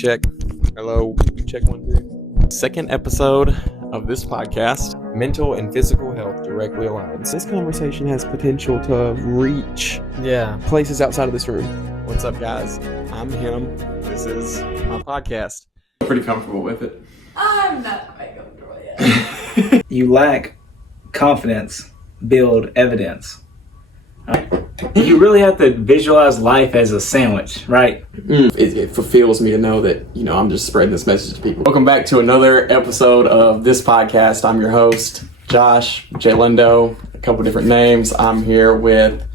check. Hello, check 1, 2. Second episode of this podcast, mental and physical health directly aligned. This conversation has potential to reach places outside of this room. What's up, guys? I'm him. This is my podcast. Pretty comfortable with it. I'm not quite comfortable yet. You lack confidence, build evidence. You really have to visualize life as a sandwich, right? It fulfills me to know that, I'm just spreading this message to people. Welcome back to another episode of this podcast. I'm your host, Josh J. Lindo, a couple different names. I'm here with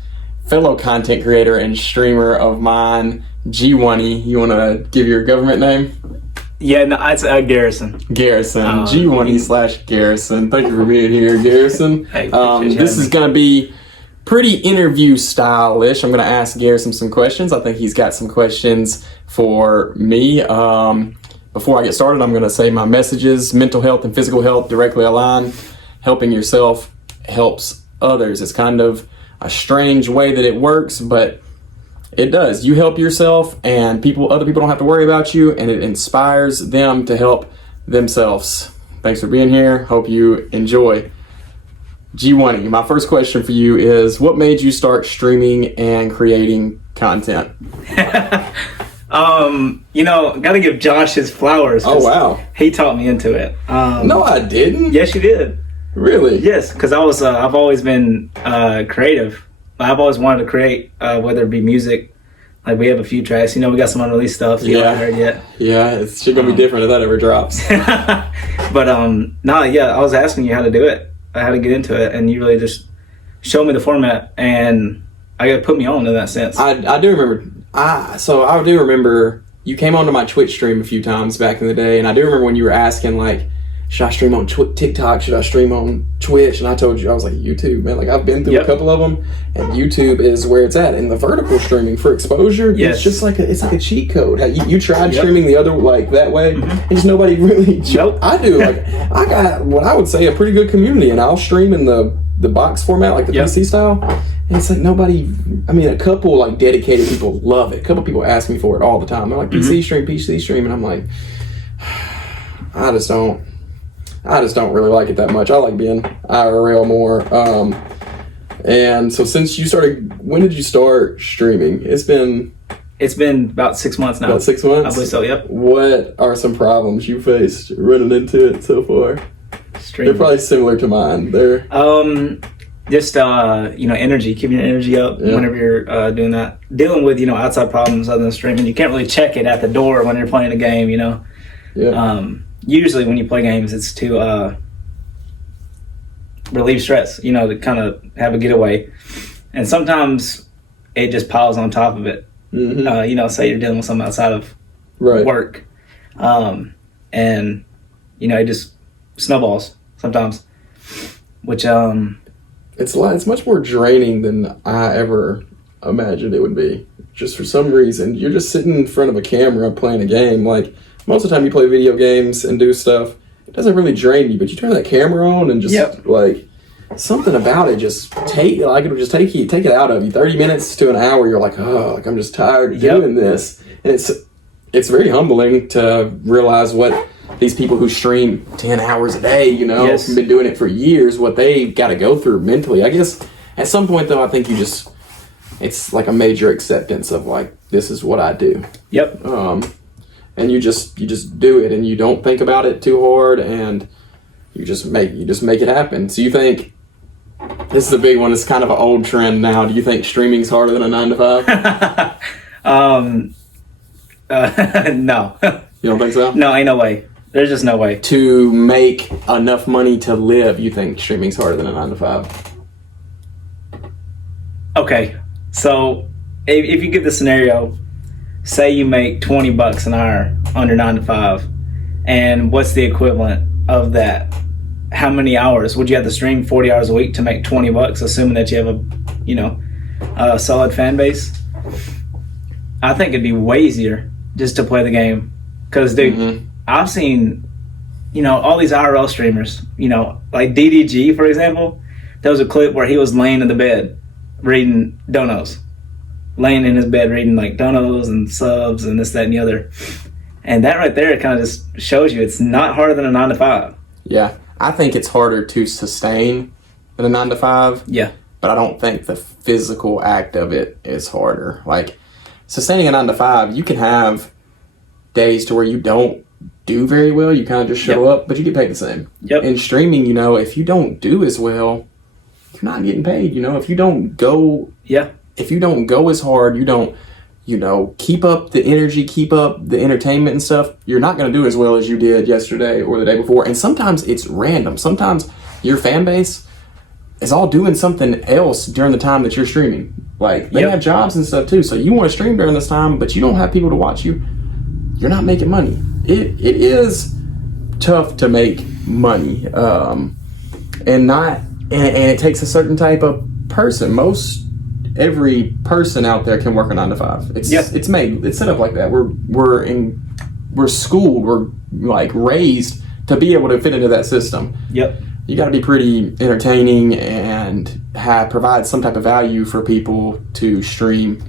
fellow content creator and streamer of mine, G1E. You want to give your government name? Yeah, no, it's Garrison. Garrison, G1E/Garrison. Thank you for being here, Garrison. Hey, this is going to be pretty interview style-ish. I'm going to ask Garrison some questions. I think he's got some questions for me. Before I get started, I'm going to say my messages. Mental health and physical health directly align. Helping yourself helps others. It's kind of a strange way that it works, but it does. You help yourself, and other people don't have to worry about you, and it inspires them to help themselves. Thanks for being here. Hope you enjoy. G1E, my first question for you is, what made you start streaming and creating content? Gotta give Josh his flowers. Oh, wow. He taught me into it. No, I didn't. Yes, you did. Really? Yes, because I've always been creative. I've always wanted to create, whether it be music. Like, we have a few tracks. We got some unreleased stuff you haven't heard yet. Yeah, it's going to be different if that ever drops. But, I was asking you how to do it. How to get into it, and you really just showed me the format, and I got to put me on in that sense. I do remember. I do remember you came onto my Twitch stream a few times back in the day, and I do remember when you were asking, like, should I stream on TikTok? Should I stream on Twitch? And I told you, I was like, YouTube, man. Like, I've been through a couple of them, and YouTube is where it's at. And the vertical streaming for exposure, it's just like a cheat code. You tried streaming the other that way, and just nobody really. I do. Like, I got what I would say a pretty good community, and I'll stream in the box format, like the PC style. And it's like nobody. I mean, a couple dedicated people love it. A couple people ask me for it all the time. They're like, PC stream, and I'm like, I just don't really like it that much. I like being IRL more. And so since you started, when did you start streaming? It's been about 6 months now. About 6 months? I believe so, yep. What are some problems you faced running into it so far? Streaming. They're probably similar to mine. Just energy, keeping your energy up whenever you're doing that. Dealing with, outside problems other than streaming. You can't really check it at the door when you're playing a game, Yeah. Usually when you play games, it's to relieve stress, to kind of have a getaway. And sometimes it just piles on top of it. Mm-hmm. Say you're dealing with something outside of work. And, it just snowballs sometimes, which... It's much more draining than I ever imagined it would be. Just for some reason, you're just sitting in front of a camera playing a game. Like, most of the time you play video games and do stuff, it doesn't really drain you, but you turn that camera on and just something about it just it'll just take it out of you. 30 minutes to an hour, you're like, I'm just tired of doing this. And it's very humbling to realize what these people who stream 10 hours a day, have been doing it for years, what they got to go through mentally. I guess at some point though, I think it's like a major acceptance of this is what I do. Yep. And you just do it, and you don't think about it too hard, and you just make it happen. So you think, this is a big one, it's kind of an old trend now. Do you think streaming's harder than a 9 to 5? No. You don't think so? No, ain't no way. There's just no way. To make enough money to live, you think streaming's harder than a 9 to 5? Okay, so if you get the scenario, say you make $20 an hour under 9 to 5, and what's the equivalent of that? How many hours would you have to stream? 40 hours a week to make $20, assuming that you have a solid fan base? I think it'd be way easier just to play the game, because dude, I've seen all these IRL streamers, like DDG, for example. There was a clip where he was laying in the bed reading donos, laying in his bed reading like donos and subs and this, that, and the other. And that right there kind of just shows you it's not harder than a 9 to 5. Yeah, I think it's harder to sustain than a 9 to 5. Yeah. But I don't think the physical act of it is harder. Like, sustaining a 9 to 5, you can have days to where you don't do very well. You kind of just show up, but you get paid the same. Yep. In streaming, if you don't do as well, you're not getting paid. If you don't go, if you don't go as hard, you don't, keep up the energy, keep up the entertainment and stuff, you're not going to do as well as you did yesterday or the day before. And sometimes it's random. Sometimes your fan base is all doing something else during the time that you're streaming. Like, they have jobs and stuff too. So you want to stream during this time, but you don't have people to watch you. You're not making money. It is tough to make money. And it takes a certain type of person. Every person out there can work a 9 to 5. It's set up like that. We're schooled, we're like raised to be able to fit into that system. Yep. You got to be pretty entertaining and provide some type of value for people to stream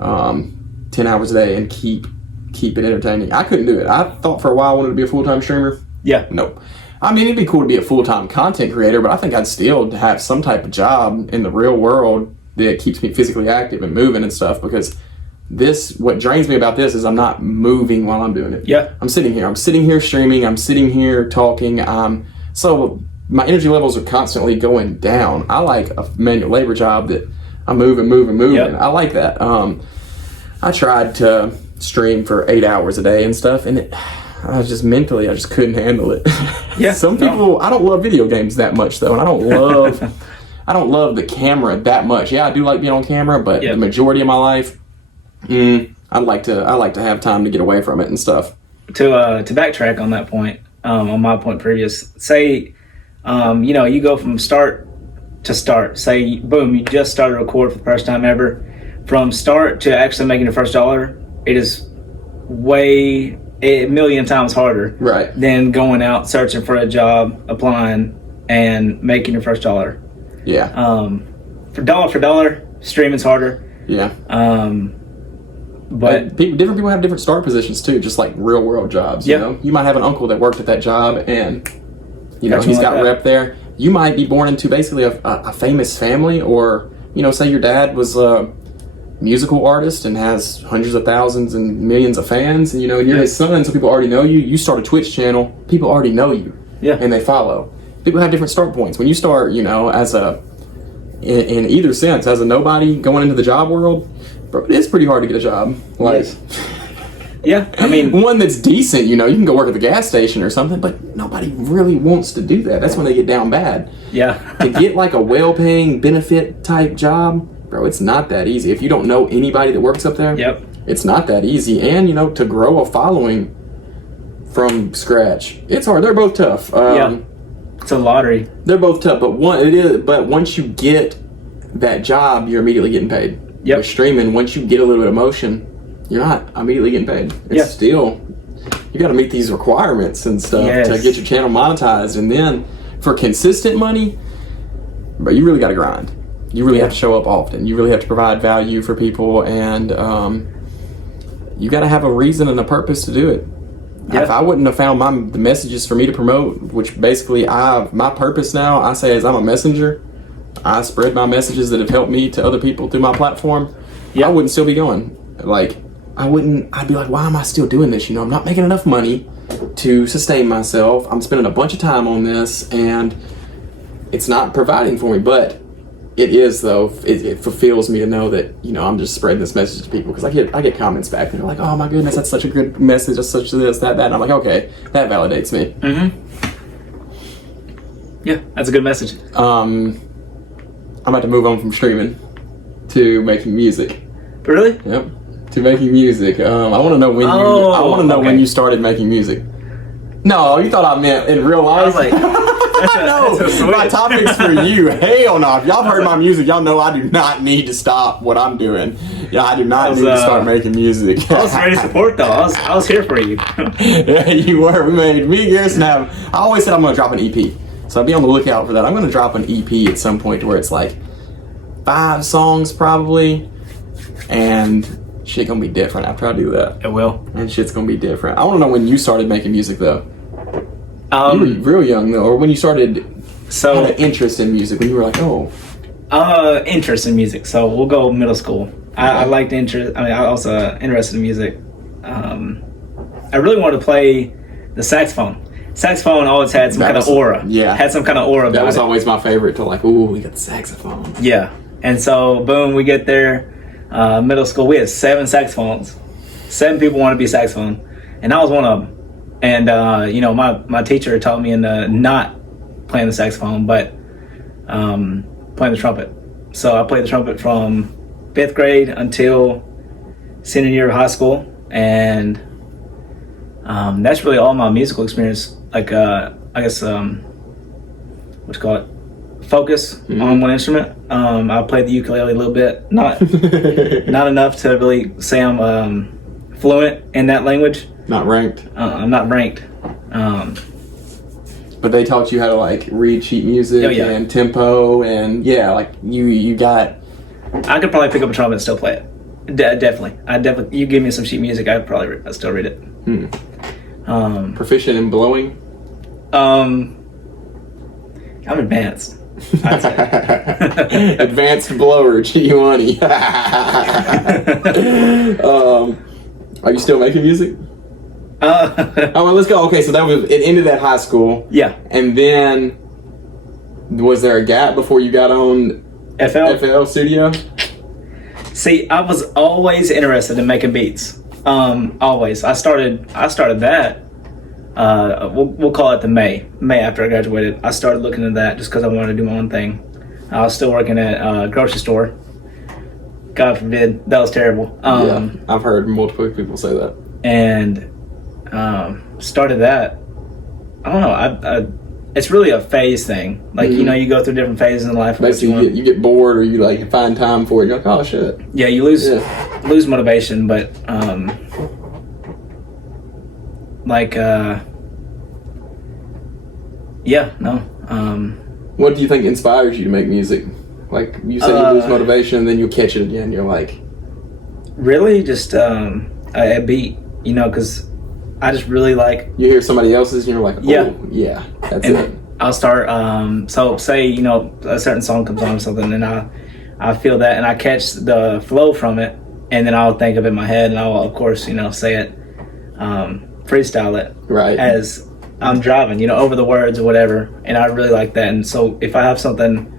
10 hours a day and keep it entertaining. I couldn't do it. I thought for a while I wanted to be a full-time streamer. Yeah. Nope. I mean, it'd be cool to be a full-time content creator, but I think I'd still have some type of job in the real world that keeps me physically active and moving and stuff, because what drains me about this is I'm not moving while I'm doing it. Yeah. I'm sitting here streaming, I'm sitting here talking, so my energy levels are constantly going down. I like a manual labor job that I'm moving. Yep. I like that. I tried to stream for 8 hours a day and stuff, and I just couldn't handle it. Yeah. Some people, I don't love video games that much though, and I don't love the camera that much. Yeah, I do like being on camera, but the majority of my life, I like to have time to get away from it and stuff. To backtrack on that point, on my point previous, say, you go from start to start. Say, boom, you just started to record for the first time ever. From start to actually making your first dollar, it is a million times harder than going out, searching for a job, applying, and making your first dollar. Yeah. For dollar, streaming's harder. Yeah. But different people have different start positions too, just like real world jobs. You might have an uncle that worked at that job, and he's got rep there. You might be born into basically a famous family, or say your dad was a musical artist and has hundreds of thousands and millions of fans, and you're his son, so people already know you. You start a Twitch channel, people already know you, and they follow. People have different start points. When you start, as in either sense, as a nobody going into the job world, bro, it's pretty hard to get a job. Like, yeah, I mean, one that's decent. You can go work at the gas station or something, but nobody really wants to do that. That's when they get down bad. Yeah. To get like a well-paying benefit type job, bro, it's not that easy. If you don't know anybody that works up there, it's not that easy. And to grow a following from scratch, it's hard. They're both tough. It's a lottery. They're both tough, but once you get that job, you're immediately getting paid. With streaming, once you get a little bit of motion, you're not immediately getting paid. It's still, you got to meet these requirements and stuff to get your channel monetized, and then for consistent money, but you really got to grind. You really have to show up often. You really have to provide value for people, and you got to have a reason and a purpose to do it. If I wouldn't have found the messages for me to promote, which basically my purpose now, I say, is I'm a messenger. I spread my messages that have helped me to other people through my platform. I wouldn't still be going. Like, I'd be like, why am I still doing this? I'm not making enough money to sustain myself. I'm spending a bunch of time on this, and it's not providing for me. But it is, though. It fulfills me to know that, I'm just spreading this message to people, because I get comments back and they're like, oh my goodness, that's such a good message, that's such this, that, and I'm like, okay, that validates me. Yeah, that's a good message. I'm about to move on from streaming to making music. Really? Yep. To making music. I want to know when when you started making music. No, you thought I meant in real life. I was like, no, my topic's for you. Hell no. If y'all heard my music, y'all know I do not need to stop what I'm doing. Yeah, I do not need to start making music. I was ready to support though. I was here for you. Yeah, you were. Me and Garrison I always said I'm going to drop an EP. So be on the lookout for that. I'm going to drop an EP at some point where it's like 5 songs probably, and shit gonna be different after I do that. It will. And shit's gonna be different. I want to know when you started making music though. You Um, were real young though, or when you started had so an interest in music, when you were like, oh, interest in music. So we'll go middle school. I liked interest. I mean, I was interested in music. I really wanted to play the saxophone. Saxophone always had some That kind of was- aura. yeah. Had some kind of aura that about was it. always my favorite. To like, ooh, we got the saxophone. Yeah. And so, boom, we get there. Middle school, we had 7 saxophones. 7 people wanted to be a saxophone, and I was one of them. And you know, my teacher taught me into not playing the saxophone, but playing the trumpet. So I played the trumpet from 5th grade until senior year of high school, and that's really all my musical experience. Like, I guess, what you call it? Focus on one instrument. I played the ukulele a little bit, not enough to really say I'm fluent in that language. Not ranked. I'm not ranked. But they taught you how to like read sheet music Oh, yeah. and tempo, and yeah, like you got. I could probably pick up a trumpet and still play it. Definitely. You give me some sheet music, I'd still read it. Proficient in blowing. I'm advanced. I'd say. Advanced blower, G-Money. Are you still making music? Oh, well, let's go. Okay, so it ended at high school. Yeah. And then, was there a gap before you got on FL Studio? See, I was always interested in making beats. Always. I started that. We'll call it the May after I graduated. I started looking at that just because I wanted to do my own thing. I was still working at a grocery store. God forbid, that was terrible. Yeah, I've heard multiple people say that. And started that. I don't know. It's really a phase thing. Like, you know, you go through different phases in life. of what you Basically, want. you get bored or you like find time for it. You're like, oh shit. Yeah, you lose motivation, but What do you think inspires you to make music? Like you say, you lose motivation, and then you'll catch it again. You're like, really just a beat, you know, because I just really like. you hear somebody else's, and you're like, oh yeah, that's And it. I'll start. So say, you know, a certain song comes on or something, and I feel that, and I catch the flow from it, and then I'll think of it in my head, and I'll of course, you know, say it, freestyle it, Right. as I'm driving, you know, over the words or whatever, and I really like that. And so if I have something,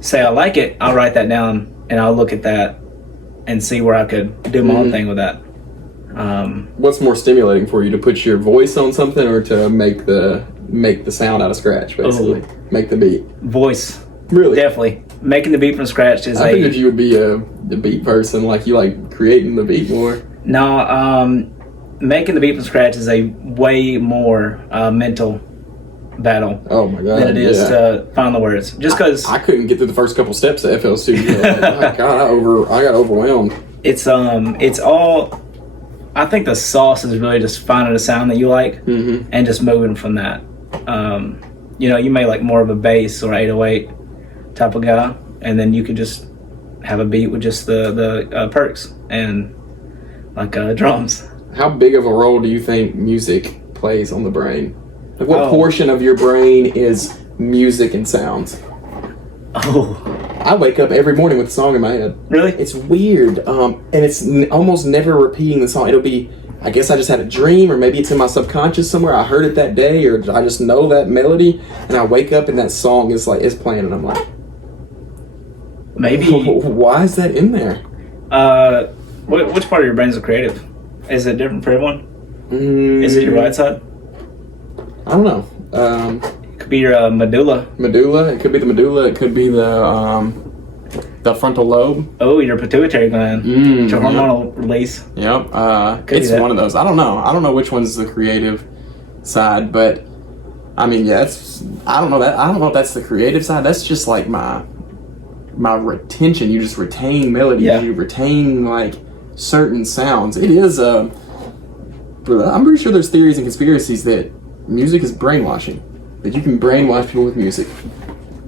say I like it, I'll write that down, and I'll look at that and see where I could do my own thing with that. What's more stimulating for you, to put your voice on something, or to make the sound out of scratch? Basically, make the beat. Voice. Really? Definitely. Making the beat from scratch is I figured you would be the beat person, like you like creating the beat more. No, making the beat from scratch is a way more mental battle Oh my god! than it is yeah. to find the words. Just because I couldn't get through the first couple steps of FL Studio. Like, my god, I got overwhelmed. it's all. I think the sauce is really just finding a sound that you like and just moving from that. You know, you may like more of a bass or 808 type of guy, and then you could just have a beat with just the perks and like drums. How big of a role do you think music plays on the brain? Like, what Oh. portion of your brain is music and sounds? Oh, I wake up every morning with a song in my head. really? It's weird, and it's almost never repeating the song. It'll be, I guess I just had a dream, or maybe it's in my subconscious somewhere. I heard it that day, or I just know that melody, and I wake up and that song is playing, and I'm like, Maybe. why is that in there? Which part of your brain is creative? Is it different for everyone? Is it your right side? I don't know. It could be your medulla. Medulla. It could be the medulla. It could be the frontal lobe. Oh, your pituitary gland. Your hormonal release. Yep. Could be It's that. one of those. I don't know. I don't know which one's the creative side, but I mean, yeah, I don't know that. I don't know if that's the creative side. That's just like my retention. You just retain melodies. Yeah. You retain like certain sounds. It is. I'm pretty sure there's theories and conspiracies that music is brainwashing. That you can brainwash people with music.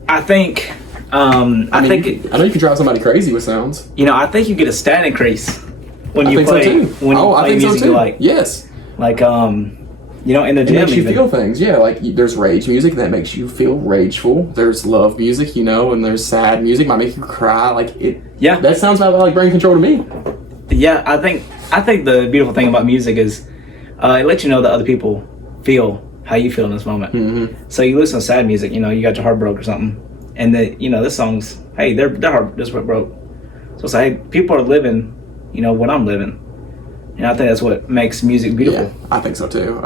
I think I think I know you can drive somebody crazy with sounds. I think you get a stat increase when I you think play so too. when you I play think music so too. you like. Yes. Like in the It gym makes you even. feel things, yeah. Like there's rage music that makes you feel rageful. There's love music, and there's sad music might make you cry. Like it. Yeah. That sounds about like brain control to me. Yeah, I think the beautiful thing about music is it lets you know that other people feel how you feel in this moment. Mm-hmm. So you listen to sad music, you got your heart broke or something, and this song's their heart just broke. So it's like, hey, people are living, what I'm living, and I think that's what makes music beautiful. Yeah, I think so too.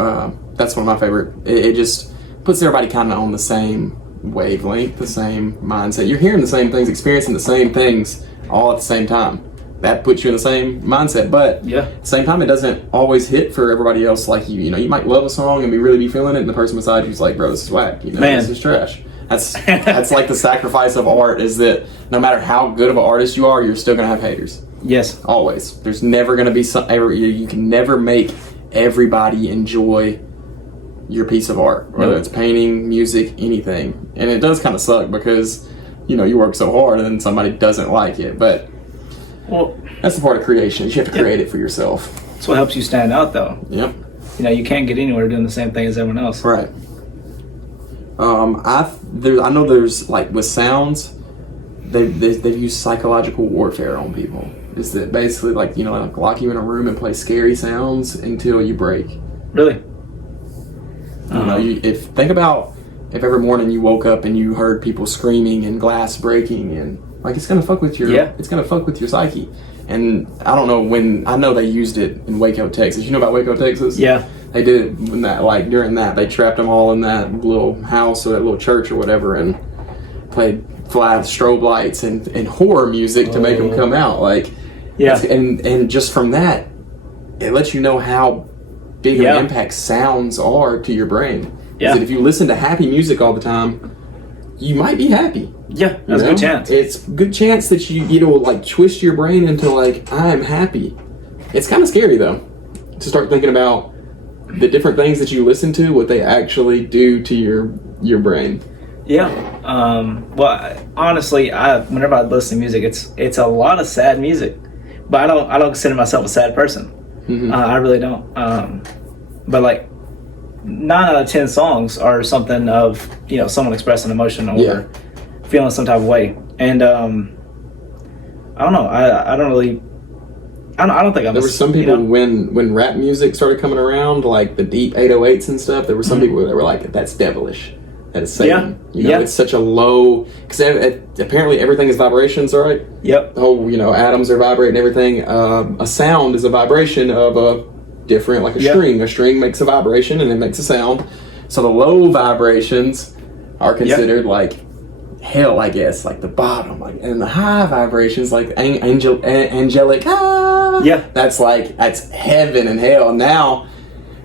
That's one of my favorite. It just puts everybody kind of on the same wavelength, the same mindset. You're hearing the same things, experiencing the same things all at the same time. That puts you in the same mindset, but Yeah. at the same time, it doesn't always hit for everybody else like you. You might love a song and really be feeling it, and the person beside you's like, bro, this is whack. Man. This is trash. That's like the sacrifice of art, is that no matter how good of an artist you are, you're still gonna have haters. Yes. Always. There's never gonna be you can never make everybody enjoy your piece of art, whether Nope. it's painting, music, anything. And it does kind of suck because you work so hard and then somebody doesn't like it, but Well, that's the part of creation. You have to create it for yourself. that's what helps you stand out, though. Yep. You can't get anywhere doing the same thing as everyone else. Right. I know there's like with sounds, they've used psychological warfare on people. Is that basically like lock you in a room and play scary sounds until you break. Really? Think about if every morning you woke up and you heard people screaming and glass breaking, and like it's gonna fuck with your it's gonna fuck with your psyche. And I don't know I know they used it in Waco, Texas. You know about Waco, Texas? Yeah. They did it when during that they trapped them all in that little house or that little church or whatever, and played flat strobe lights and horror music to make them come out. Like, Yeah. and just from that, it lets you know how big of an impact sounds are to your brain. Yeah. That if you listen to happy music all the time, you might be happy. Yeah, that's a good chance. It's a good chance that you like twist your brain into like, I'm happy. It's kind of scary though to start thinking about the different things that you listen to, what they actually do to your brain. Yeah. Well, honestly, whenever I listen to music, it's a lot of sad music, but I don't consider myself a sad person. Mm-hmm. I really don't. But like 9 out of 10 songs are something of someone expressing emotion or feeling some type of way, and I don't know. I don't really. I don't think I'm. There were some people when rap music started coming around, like the deep 808s and stuff. There were some people that were like, "That's devilish. That is Satan." It's such a low, because apparently everything is vibrations, right? Yep. The whole atoms are vibrating. Everything. A sound is a vibration of a different, like a string. A string makes a vibration and it makes a sound. So the low vibrations are considered like hell, I guess, like the bottom, like, and the high vibrations, like angelic, that's heaven and hell. And now,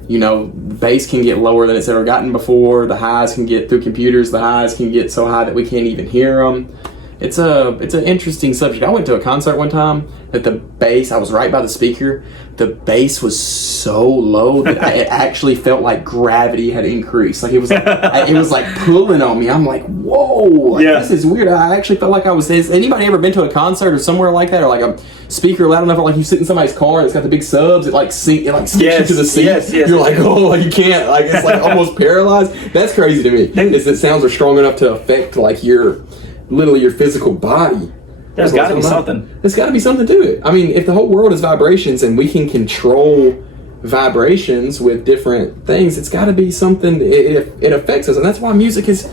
the bass can get lower than it's ever gotten before. The highs can get through computers. The highs can get so high that we can't even hear them. It's an interesting subject. I went to a concert one time that the bass, I was right by the speaker. The bass was so low that it actually felt like gravity had increased. Like it was like pulling on me. I'm like, whoa, this is weird. I actually felt like I was. Has anybody ever been to a concert or somewhere like that, or like a speaker loud enough, like you sit in somebody's car that's got the big subs? It like sticks you to the seat. Yes, You're like, oh, you can't. Like it's like almost paralyzed. That's crazy to me. Is that sounds are strong enough to affect like literally your physical body. There's got to be something. There's got to be something to it. I mean, if the whole world is vibrations and we can control vibrations with different things, it's got to be something. It affects us, and that's why music has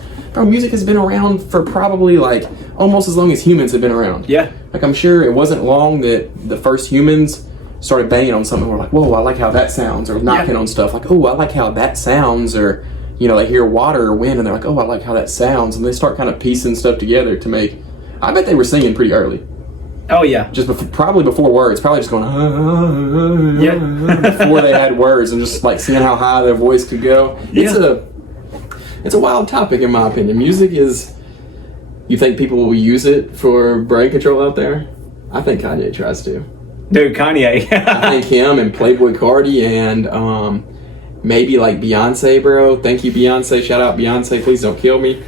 been around for probably like almost as long as humans have been around. Yeah. Like I'm sure it wasn't long that the first humans started banging on something. We're like, whoa, I like how that sounds, or knocking on stuff. Like, oh, I like how that sounds, or they hear water or wind and they're like, oh, I like how that sounds, and they start kind of piecing stuff together to make. I bet they were singing pretty early. Oh yeah. Just probably before words. Probably just going before they had words, and just like seeing how high their voice could go. It's a wild topic in my opinion. Music is. You think people will use it for brain control out there? I think Kanye tries to. Dude, Kanye. I think him and Playboy Cardi and maybe like Beyonce, bro. Thank you, Beyonce. Shout out Beyonce. Please don't kill me.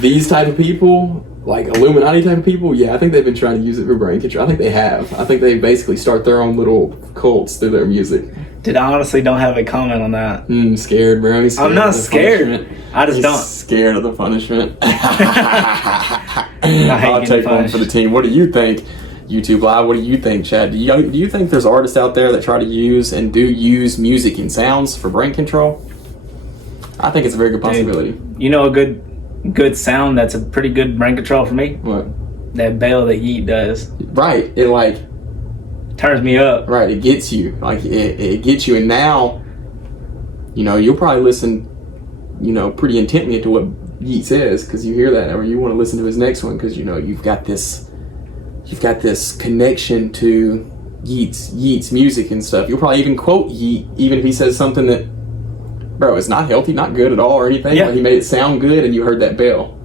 these type of people, like Illuminati type of people, yeah, I think they've been trying to use it for brain control. I think they have. I think they basically start their own little cults through their music. Dude, I honestly don't have a comment on that. Scared, bro. He's scared I'm not of the scared. punishment. I just He's don't. scared of the punishment. I hate I'll getting take one for the punished. team. What do you think? YouTube Live, what do you think, Chad? Do you think there's artists out there that try to use and do use music and sounds for brain control? I think it's a very good possibility. You know a good sound that's a pretty good brain control for me? What? That bell that Yeet does. Right. It like Turns me up. right, it gets you. Like it gets you, and now, you'll probably listen, pretty intently to what Yeet says because you hear that, or you want to listen to his next one because you've got this connection to Yeet's music and stuff. You'll probably even quote Yeet, even if he says something that, bro, it's not healthy, not good at all, or anything. Yeah. Like he made it sound good, and you heard that bell.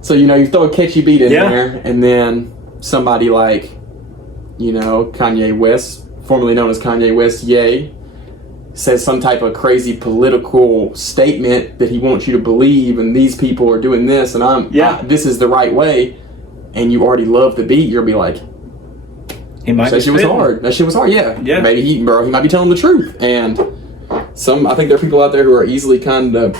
So you throw a catchy beat in Yeah. there, and then somebody like, Kanye West, formerly known as Kanye West, Ye, says some type of crazy political statement that he wants you to believe, and these people are doing this, and this is the right way, and you already love the beat. You'll be like, He might that be shit was spitting. hard. That shit was hard. Yeah. Yeah. Maybe he might be telling the truth, and I think there are people out there who are easily kind of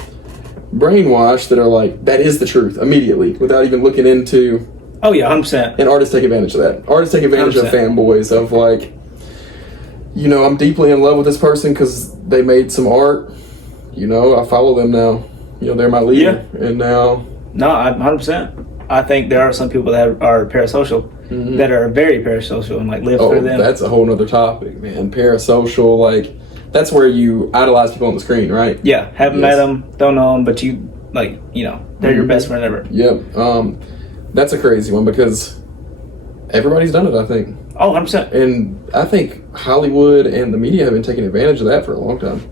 brainwashed that are like, that is the truth immediately without even looking into. Oh yeah, 100%. And artists take advantage of that. Artists take advantage of 100%. fanboys of like, I'm deeply in love with this person because they made some art. I follow them now. They're my leader, and now. No, 100%. I think there are some people that are parasocial, that are very parasocial and like live Oh, through them. that's a whole nother topic, man. Parasocial, like that's where you idolize people on the screen, right? Yeah, haven't Yes. met them, don't know them, but you they're your best friend ever. Yep. That's a crazy one because everybody's done it, I think. Oh, 100%. And I think Hollywood and the media have been taking advantage of that for a long time.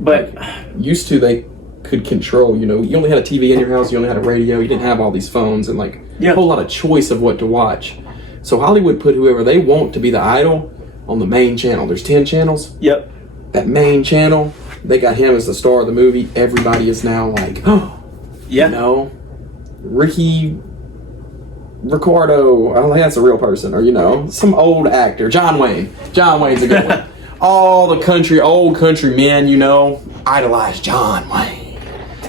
But Used to, they could control, you only had a TV in your house, you only had a radio, you didn't have all these phones and like Yeah. a whole lot of choice of what to watch. So Hollywood put whoever they want to be the idol on the main channel. There's 10 channels. yep. That main channel, they got him as the star of the movie. Everybody is now like, oh, Yeah. Ricky Ricardo, I don't think that's a real person, or some old actor, John Wayne. John Wayne's a good one. All the old country men, idolize John Wayne.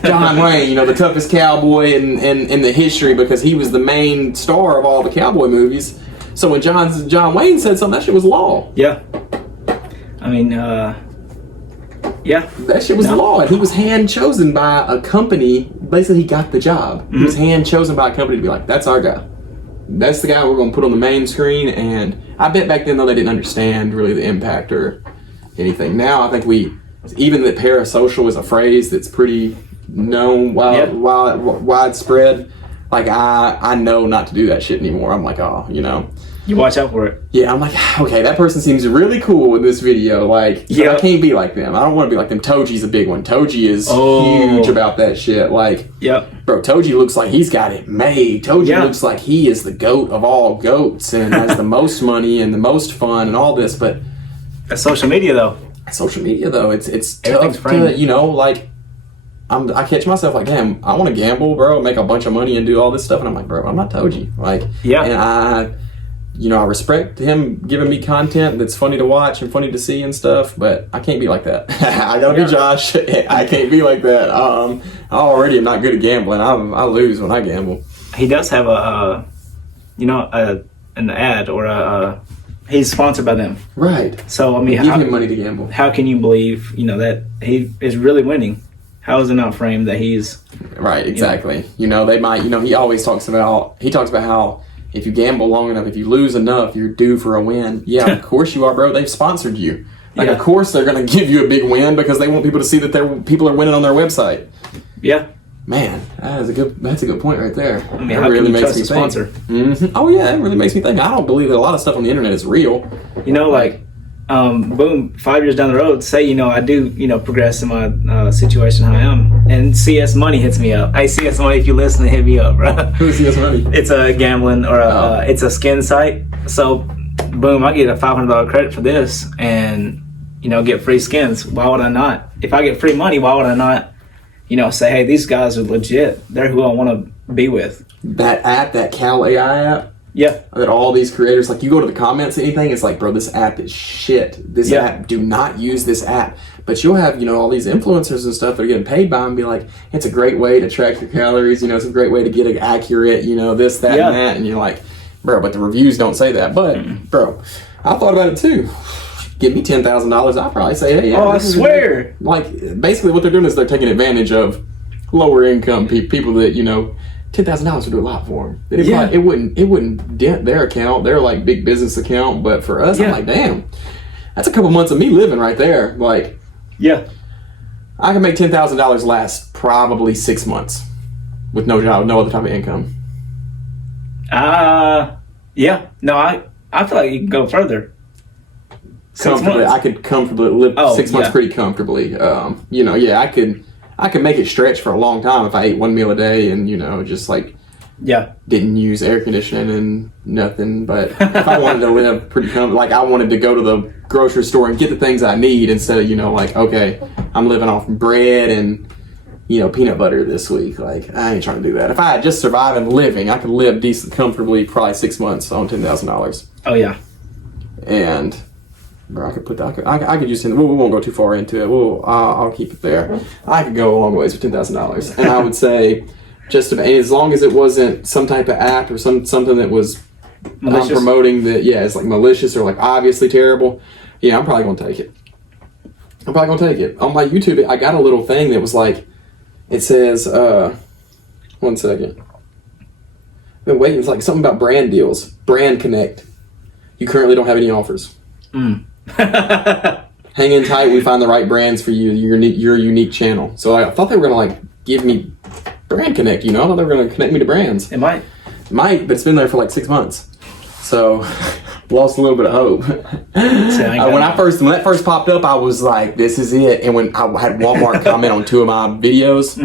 John Wayne, the toughest cowboy in the history because he was the main star of all the cowboy movies. So when John Wayne said something, that shit was law. Yeah. I mean, yeah. That shit was law, and he was hand chosen by a company. Basically, he got the job. He was hand chosen by a company to be like, that's our guy. That's the guy we're going to put on the main screen. And I bet back then, though, they didn't understand really the impact or anything. Now, I think even that parasocial is a phrase that's pretty known, widespread. Like, I know not to do that shit anymore. I'm like, You watch out for it. Yeah, I'm like, okay, that person seems really cool in this video. Like, but Yeah. I can't be like them. I don't want to be like them. Toji's a big one. Toji is Oh. huge about that shit. Like, Yep. bro, Toji looks like he's got it made. Toji Yeah. looks like he is the goat of all goats and has the most money and the most fun and all this. But That's social media, though. social media, though, it's Everything's tough framed. to, like, I catch myself like, damn, I want to gamble, bro, make a bunch of money and do all this stuff. And I'm like, bro, I'm not Toji. Like, Yeah. and I respect him giving me content that's funny to watch and funny to see and stuff, but I can't be like that. I gotta be Josh. I can't be like that. I already am not good at gambling. I lose when I gamble. He does have an ad or he's sponsored by them. Right. So, I mean, Give him money to gamble. how can you believe, that he is really winning? How is it not framed that he's... Right, exactly. They might, he always talks about how if you gamble long enough, if you lose enough, you're due for a win. Yeah, of course you are, bro. They've sponsored you. Like, Yeah. of course they're going to give you a big win because they want people to see that people are winning on their website. Yeah. Man, that's a good point right there. I mean, how can you trust a sponsor? Mm-hmm. Oh yeah, it really makes me think. I don't believe that a lot of stuff on the internet is real. Boom, 5 years down the road, say, I do, progress in my situation how I am, and CS Money hits me up. Hey, CS Money, if you listen, hit me up, bro. Who's CS Money? It's a gambling or it's a skin site. So, boom, I get a $500 credit for this and, get free skins. Why would I not? If I get free money, why would I not, say, hey, these guys are legit. They're who I want to be with. That app, that Cal AI app, Yeah. that all these creators, like, you go to the comments, anything, it's like, bro, this app is shit. This app, do not use this app. But you'll have, all these influencers and stuff that are getting paid by them be like, it's a great way to track your calories, it's a great way to get it accurate, this, that, and that. And you're like, bro, but the reviews don't say that. But, bro, I thought about it too. Give me $10,000, I'll probably say, hey, yeah. Oh, I swear. Like, basically what they're doing is they're taking advantage of lower income people that, $10,000 would do a lot for them. It wouldn't dent their account, their like big business account. But for us, I'm like, damn, that's a couple months of me living right there. Like, I can make $10,000 last probably 6 months with no job, no other type of income. Yeah. No, I feel like you can go further. 6 Comfortably, months. I could comfortably live 6 months pretty comfortably. I could make it stretch for a long time if I ate one meal a day and just like didn't use air conditioning and nothing. But if I wanted to live pretty like I wanted to go to the grocery store and get the things I need instead of like, okay, I'm living off bread and peanut butter this week. Like, I ain't trying to do that. If I had just surviving living, I could live decent comfortably probably 6 months on $10,000. Oh yeah. And bro, I could put that. I could use it. We won't go too far into it. I'll keep it there. I could go a long ways with $10,000, and I would say, just as long as it wasn't some type of app or something that was promoting that. Yeah, it's like malicious or like obviously terrible. Yeah, I'm probably gonna take it. On my YouTube, I got a little thing that was like, it says, 1 second. I've been waiting. It's like something about brand deals, Brand Connect. You currently don't have any offers. Hang in tight. We find the right brands for you. Your unique channel. So I thought they were gonna like give me Brand Connect. I thought they were gonna connect me to brands. It might, but it's been there for like 6 months. So lost a little bit of hope. When that first popped up, I was like, this is it. And when I had Walmart comment on 2 of my videos,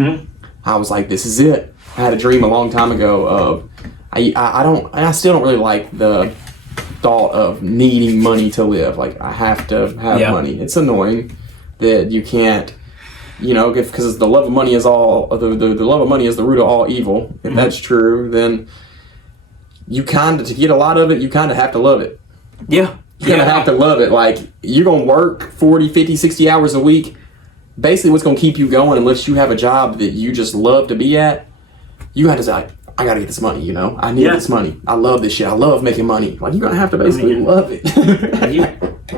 I was like, this is it. I had a dream a long time ago of I still don't really like the thought of needing money to live. Like, I have to have money. It's annoying that you can't, because the love of money is all the love of money is the root of all evil. If that's true, then you to get a lot of it, you kind of have to love it. Yeah. You're going to have to love it. Like, you're going to work 40, 50, 60 hours a week. Basically, what's going to keep you going, unless you have a job that you just love to be at, you have to say, I got to get this money, I need this money. I love this shit. I love making money. Like, you're going to have to basically love it.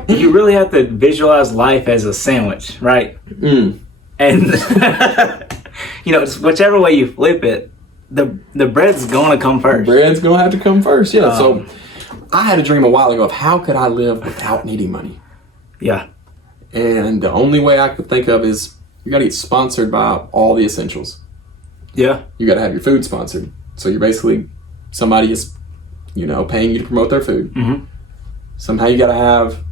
you really have to visualize life as a sandwich, right? And, whichever way you flip it, the bread's going to come first. Bread's going to have to come first, yeah. So I had a dream a while ago of how could I live without needing money? Yeah. And the only way I could think of is you got to get sponsored by all the essentials. Yeah. You got to have your food sponsored. So you're basically, somebody is, paying you to promote their food. Somehow you got to have,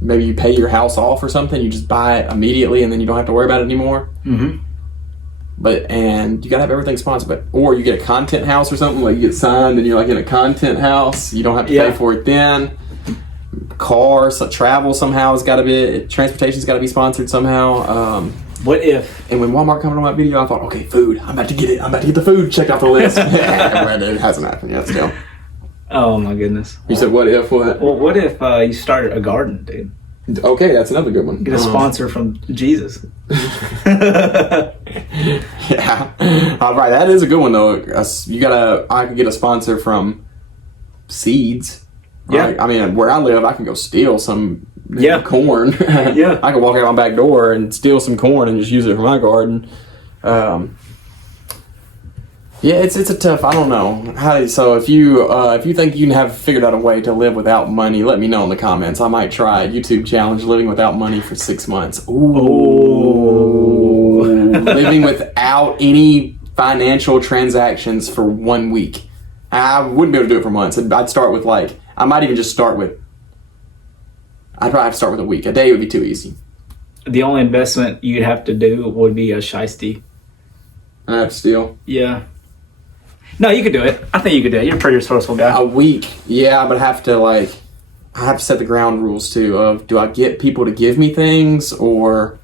maybe you pay your house off or something. You just buy it immediately and then you don't have to worry about it anymore. And you got to have everything sponsored. Or you get a content house or something, like you get signed and you're like in a content house. You don't have to pay for it then. Cars, travel somehow has got to be, transportation's got to be sponsored somehow. What if? And when Walmart commented on my video, I thought, okay, food. I'm about to get it. I'm about to get the food checked off the list. It hasn't happened yet still. Oh my goodness. You said what if? What? Well, what if you started a garden, dude? Okay, that's another good one. Get a sponsor from Jesus. Yeah. All right, that is a good one though. I could get a sponsor from seeds. Yeah. Right? I mean, where I live, I can go steal some corn. Yeah. I can walk out my back door and steal some corn and just use it for my garden. Yeah, it's a tough. I don't know. So if you think you can have figured out a way to live without money, let me know in the comments. I might try a YouTube challenge, living without money for 6 months. Ooh. Living without any financial transactions for 1 week. I wouldn't be able to do it for months. I'd start with I might even just start with. I'd probably have to start with a week. A day would be too easy. The only investment you'd have to do would be a shiesty. I have to steal. Yeah. No, you could do it. I think you could do it. You're a pretty resourceful guy. A week, yeah, but I have to set the ground rules too. Of do I get people to give me things, or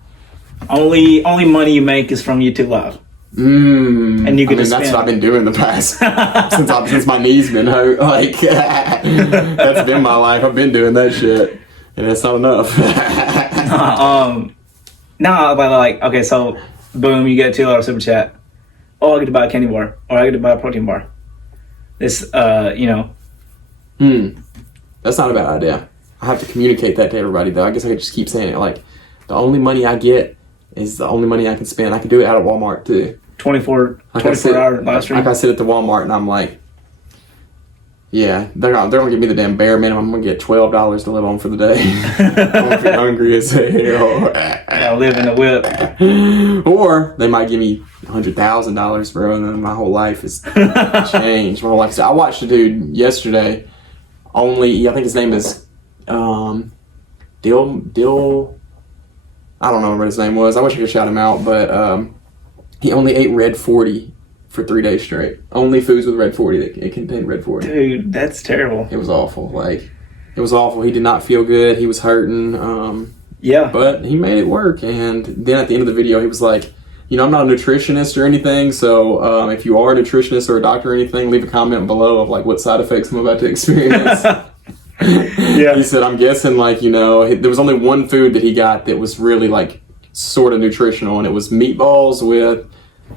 Only money you make is from YouTube Live. And you can that's what I've been doing the past since my knee's been hurt. Like that's been my life. I've been doing that shit, and it's not enough. No, but like, okay, so boom, you get a $2 super chat. Oh, I get to buy a candy bar, or I get to buy a protein bar. This, you know. That's not a bad idea. I have to communicate that to everybody, though. I guess I could just keep saying it. Like, the only money I get is the only money I can spend. I can do it out of Walmart, too. 24-hour live stream. Like I sit at the Walmart, and I'm like, yeah, they're gonna give me the damn bare minimum. I'm gonna get $12 to live on for the day. I'm gonna be hungry as hell. I live in the whip. Or they might give me $100,000, bro, and then my whole life is changed. My whole life. I watched a dude yesterday. I think his name is Dill. I don't know what his name was. I wish I could shout him out, but he only ate Red 40 for 3 days straight. Only foods with Red 40 that it contained Red 40. Dude, that's terrible. It was awful. Like, it was awful. He did not feel good. He was hurting. Yeah. But he made it work. And then at the end of the video, he was like, I'm not a nutritionist or anything, so if you are a nutritionist or a doctor or anything, leave a comment below of like what side effects I'm about to experience. Yeah. He said, I'm guessing like, there was only one food that he got that was really like sort of nutritional, and it was meatballs with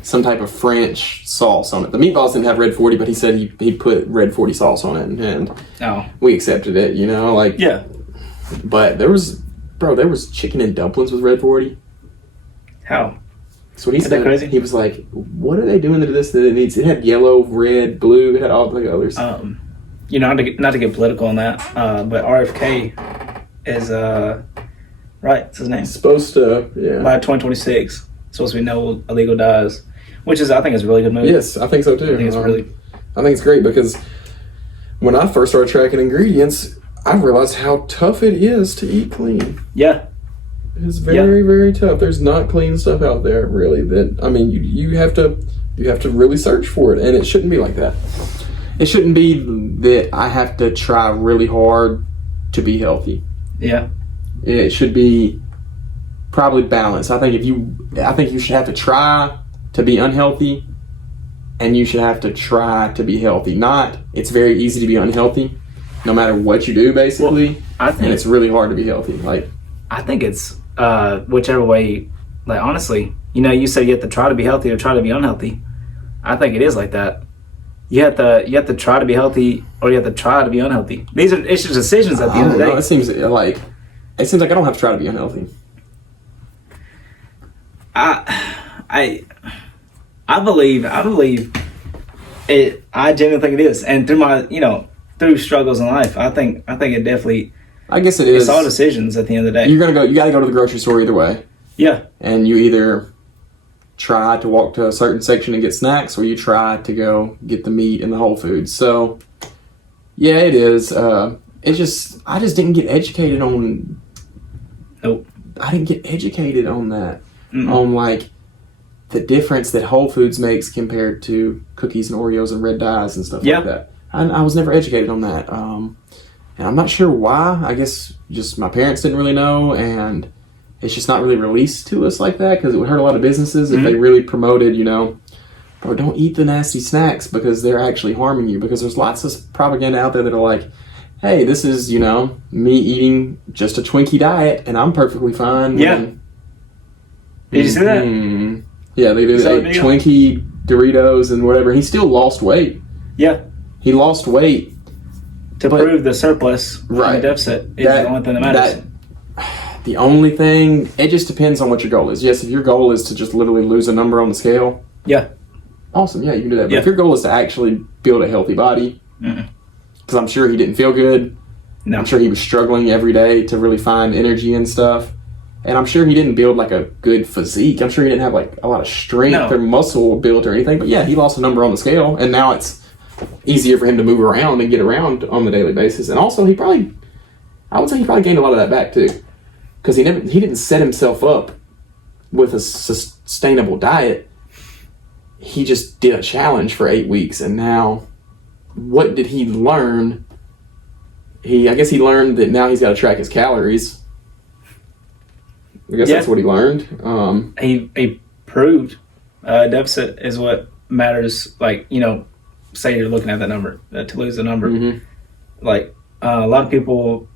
some type of French sauce on it. The meatballs didn't have Red 40, but he said he put Red 40 sauce on it, and we accepted it, like. Yeah. But there was chicken and dumplings with Red 40. How? So he said, crazy? He was like, what are they doing to this that it needs? It had yellow, red, blue, it had all the others. Not to get political on that, but RFK is, right, it's his name. Supposed to, yeah. By 2026, supposed to be no illegal dyes, which is, I think, is a really good move. Yes, I think so too. I think it's great because when I first started tracking ingredients, I realized how tough it is to eat clean. Yeah. It's very, very tough. There's not clean stuff out there, really. You have to really search for it, and it shouldn't be like that. It shouldn't be that I have to try really hard to be healthy. Yeah. It should be probably balanced. I think you should have to try to be unhealthy, and you should have to try to be healthy. Not, it's very easy to be unhealthy, no matter what you do, basically. Well, and it's really hard to be healthy. Like, I think it's whichever way. Like, honestly, you said you have to try to be healthy or try to be unhealthy. I think it is like that. You have to try to be healthy, or you have to try to be unhealthy. It's just decisions at the end of the day. It seems like I don't have to try to be unhealthy. I believe it. I genuinely think it is, and through my through struggles in life, I think it definitely. I guess it is. It's all decisions at the end of the day. You got to go to the grocery store either way. Yeah. And you either try to walk to a certain section and get snacks, or you try to go get the meat and the whole foods. So, yeah, it is. I just didn't get educated on. Nope. I didn't get educated on that. On like the difference that Whole Foods makes compared to cookies and Oreos and red dyes and stuff like that. I was never educated on that. And I'm not sure why. I guess just my parents didn't really know, and it's just not really released to us like that, because it would hurt a lot of businesses if they really promoted, or don't eat the nasty snacks because they're actually harming you, because there's lots of propaganda out there that are like, hey, this is, me eating just a Twinkie diet and I'm perfectly fine. Yeah. Did you see that? Yeah, they ate Twinkie, Doritos, and whatever. He still lost weight. Yeah. He lost weight. To prove the surplus, right? The deficit is the only thing that matters. The only thing, it just depends on what your goal is. Yes, if your goal is to just literally lose a number on the scale, awesome, yeah, you can do that. But if your goal is to actually build a healthy body, because I'm sure he didn't feel good. No. I'm sure he was struggling every day to really find energy and stuff. And I'm sure he didn't build like a good physique. I'm sure he didn't have like a lot of strength or muscle built or anything. But yeah, he lost a number on the scale, and now it's easier for him to move around and get around on the daily basis. And also, I would say he probably gained a lot of that back too, because he didn't set himself up with a sustainable diet. He just did a challenge for 8 weeks, and now, what did he learn? I guess he learned that now he's got to track his calories. I guess Yeah. that's what he learned. He proved deficit is what matters. Like, say you're looking at that number to lose the number. Mhm. Like a lot of people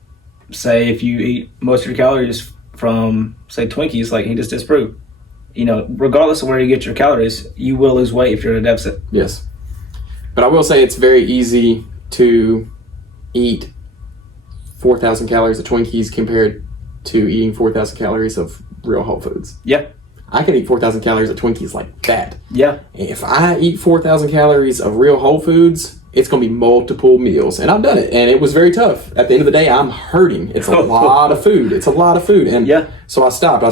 say if you eat most of your calories from say Twinkies, like he just disproved. Regardless of where you get your calories, you will lose weight if you're in a deficit. Yes. But I will say it's very easy to eat 4,000 calories of Twinkies compared to eating 4,000 calories of real whole foods. Yeah. I can eat 4,000 calories of Twinkies like that. Yeah. If I eat 4,000 calories of real whole foods, it's going to be multiple meals. And I've done it, and it was very tough. At the end of the day, I'm hurting. It's a lot of food. It's a lot of food. And Yeah. so I stopped. I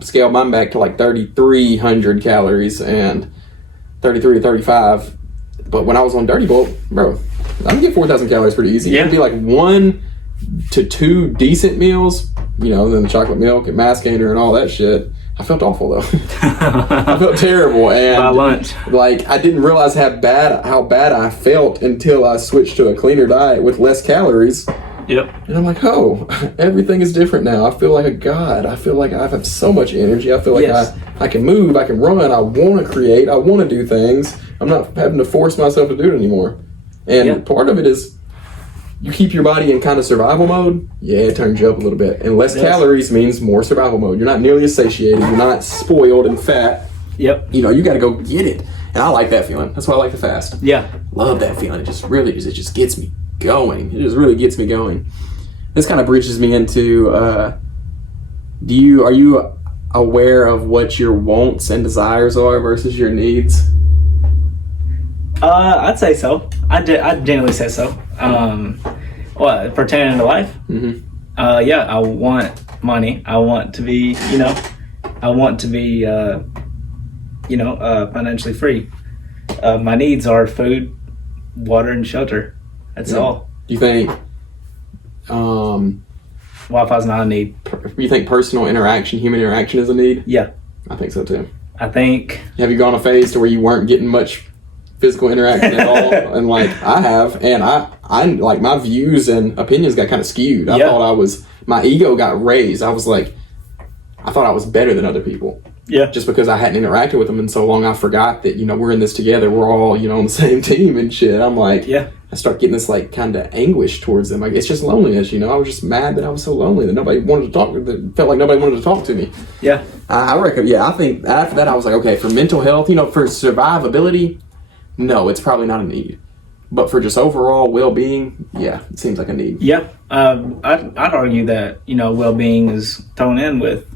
scaled mine back to like 3,300 calories and 33 to 35. But when I was on Dirty Bulk, bro, I can get 4,000 calories pretty easy. Yeah. It can be like 1 to 2 decent meals, then the chocolate milk and mass gainer and all that shit. I felt awful though. I felt terrible, and By lunch. like I didn't realize how bad I felt until I switched to a cleaner diet with less calories. Yep. And I'm like, oh, everything is different now. I feel like a god. I feel like I have so much energy. I feel like Yes. I can move, I can run, I want to create, I want to do things. I'm not having to force myself to do it anymore. And Yeah. part of it is you keep your body in kind of survival mode. Yeah, it turns you up a little bit. And less Yes. calories means more survival mode. You're not nearly as satiated. You're not spoiled and fat. Yep. You got to go get it. And I like that feeling. That's why I like the fast. Yeah. Love that feeling. It just gets me going. It just really gets me going. This kind of bridges me into, are you aware of what your wants and desires are versus your needs? I'd say so. I'd generally say so. Pertaining to life? Mm-hmm. Yeah, I want money. I want to be, financially free. My needs are food, water, and shelter. That's Yeah. all. Do you think, Wi-Fi's not a need. you think personal interaction, human interaction is a need? Yeah. I think so too. I think, Have you gone a phase to where you weren't getting much physical interaction at all? And like I have, and I like my views and opinions got kind of skewed. I Yeah. thought my ego got raised. I was like, I thought I was better than other people. yeah. Just because I hadn't interacted with them in so long, I forgot that, we're in this together. We're all, on the same team and shit. I'm like, Yeah. I start getting this like kind of anguish towards them. Like it's just loneliness, I was just mad that I was so lonely that nobody wanted to talk. That felt like nobody wanted to talk to me. Yeah. I reckon. Yeah, I think after that I was like, okay, for mental health, for survivability, no, it's probably not a need. But for just overall well-being, yeah, it seems like a need. Yeah. I'd argue that, well-being is thrown in with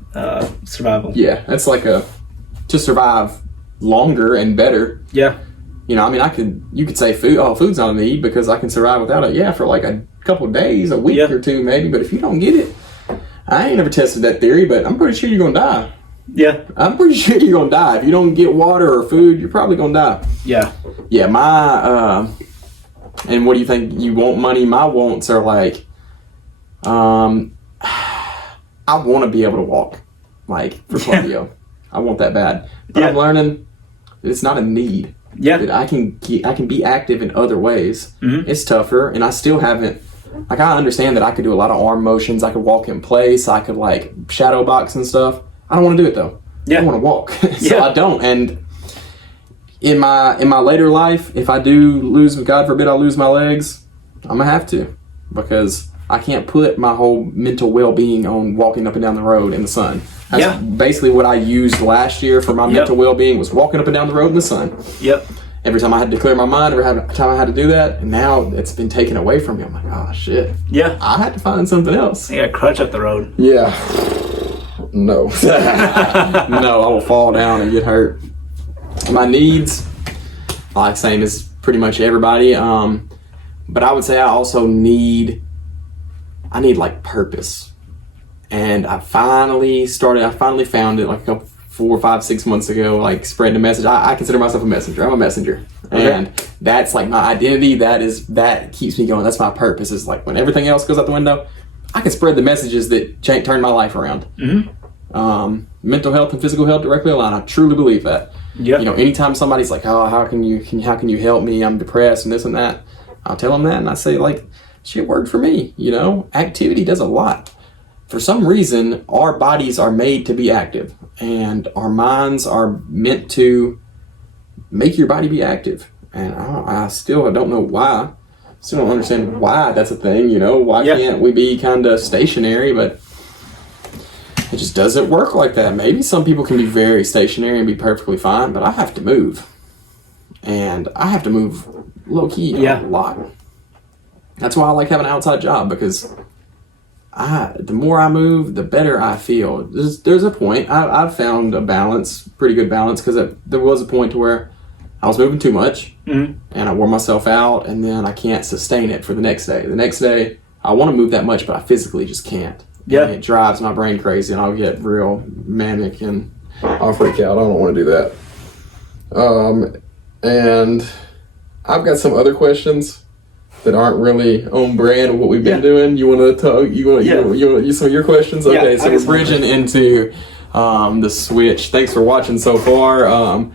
survival. Yeah, that's like to survive longer and better. Yeah. You could say food's not a need because I can survive without it. Yeah, for like a couple of days, a week Yeah. or two maybe. But if you don't get it, I ain't never tested that theory, but I'm pretty sure you're gonna die. Yeah. I'm pretty sure you're gonna die. If you don't get water or food, you're probably gonna die. Yeah. Yeah, and what do you think? You want money? My wants are like, I want to be able to walk, like for cardio. I want that bad. But Yeah. I'm learning it's not a need. Yeah. That I can be active in other ways. Mhm. It's tougher, and I still haven't. Like I understand that I could do a lot of arm motions. I could walk in place. I could like shadow box and stuff. I don't want to do it though. Yeah. I want to walk, so Yeah. I don't. And in my later life, if I do lose, God forbid, I lose my legs, I'm gonna have to, because I can't put my whole mental well-being on walking up and down the road in the sun. That's Yeah. basically what I used last year for my Yep. mental well-being, was walking up and down the road in the sun. Yep. Every time I had to clear my mind, every time I had to do that, and now it's been taken away from me. I'm like, oh shit, Yeah. I had to find something else. You got a crutch up the road. Yeah. No. No, I will fall down and get hurt. My needs, like same as pretty much everybody. But I would say I also need like purpose. And I finally found it like 4, 5, 6 months ago, like spreading a message. I consider myself a messenger. I'm a messenger. Okay. And that's like my identity. That keeps me going. That's my purpose. Is like when everything else goes out the window, I can spread the messages that turn my life around. Mm-hmm. Mental health and physical health directly aligned. I truly believe that. Yeah. Anytime somebody's like, oh, how can you help me? I'm depressed and this and that. I'll tell them that, and I say like, shit worked for me. Activity does a lot. for some reason, our bodies are made to be active, and our minds are meant to make your body be active. And I still don't know why. Still don't understand why that's a thing, you know? Why can't we be kind of stationary? But it just doesn't work like that. Maybe some people can be very stationary and be perfectly fine, but I have to move. And I have to move low-key a lot. That's why I like having an outside job, because the more I move, the better I feel. There's a point. I've found a balance, pretty good balance, because there was a point to where I was moving too much, and I wore myself out, and then I can't sustain it for the next day. The next day, I want to move that much, but I physically just can't. Yeah. And it drives my brain crazy, and I'll get real manic, and I'll freak out. I don't want to do that. And I've got some other questions that aren't really on brand of what we've been doing. You want to talk? You want to use some of your questions? Okay, so we're bridging into the Switch. Thanks for watching so far. I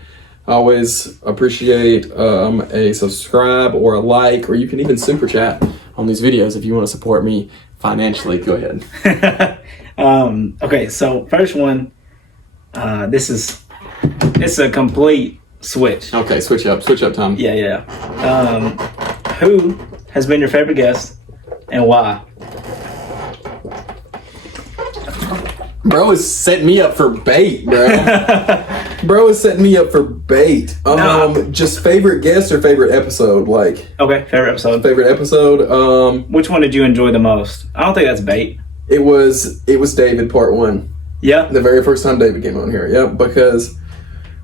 always appreciate a subscribe or a like, or you can even super chat on these videos if you want to support me financially. Go ahead. Okay, so first one, it's a complete switch. Okay, switch up time. Yeah. Who has been your favorite guest and why? Bro is setting me up for bait, bro. Bro is setting me up for bait. Just favorite guest or favorite episode? Like, okay, favorite episode. Favorite episode. Which one did you enjoy the most? I don't think that's bait. It was David part 1. Yeah. The very first time David came on here. Yep, because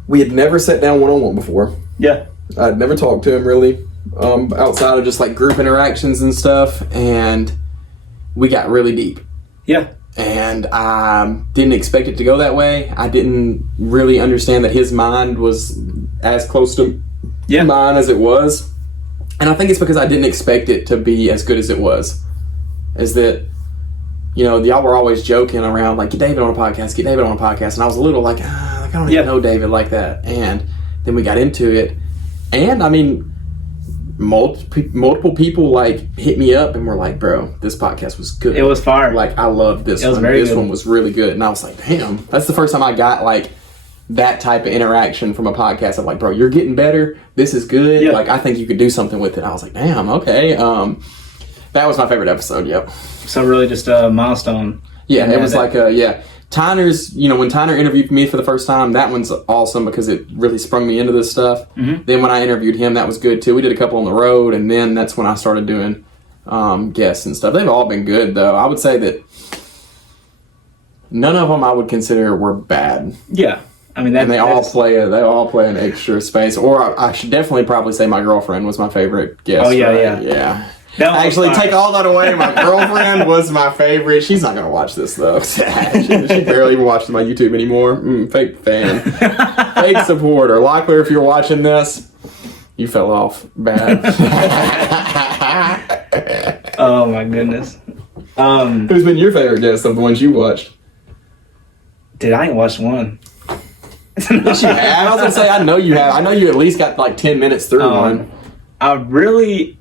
we had never sat down one-on-one before. Yeah. I'd never talked to him really, outside of just like group interactions and stuff, and we got really deep. Yeah. And I didn't expect it to go that way. I didn't really understand that his mind was as close to mine as it was. And I think it's because I didn't expect it to be as good as it was. Is that, you know, y'all were always joking around, like, get David on a podcast, get David on a podcast. And I was a little like, I don't even know David like that. And then we got into it. And, I mean, multiple people like hit me up and were like, bro, this podcast was good. It was fire. Like, I love this one. This one was really good. And I was like, damn, that's the first time I got like that type of interaction from a podcast. I'm like, bro, you're getting better. This is good. Like, I think you could do something with it. I was like, damn, okay. That was my favorite episode. Yep. So really just a milestone. Yeah, it was like Tyner's, you know, when Tyner interviewed me for the first time, that one's awesome because it really sprung me into this stuff. Mm-hmm. Then when I interviewed him, that was good too. We did a couple on the road, and then that's when I started doing guests and stuff. They've all been good though. I would say that none of them I would consider were bad. Yeah, I mean, and they all play an extra space. Or I should definitely probably say my girlfriend was my favorite guest. Oh yeah, right? Yeah. Actually, take all that away. My girlfriend was my favorite. She's not going to watch this, though. she barely even watches my YouTube anymore. Fake fan. Fake supporter. Locklear, if you're watching this, you fell off bad. Oh, my goodness. Who's been your favorite guest of the ones you watched? Dude, I ain't watched one. Yes, you have. I was going to say, I know you have. I know you at least got like 10 minutes through one. I really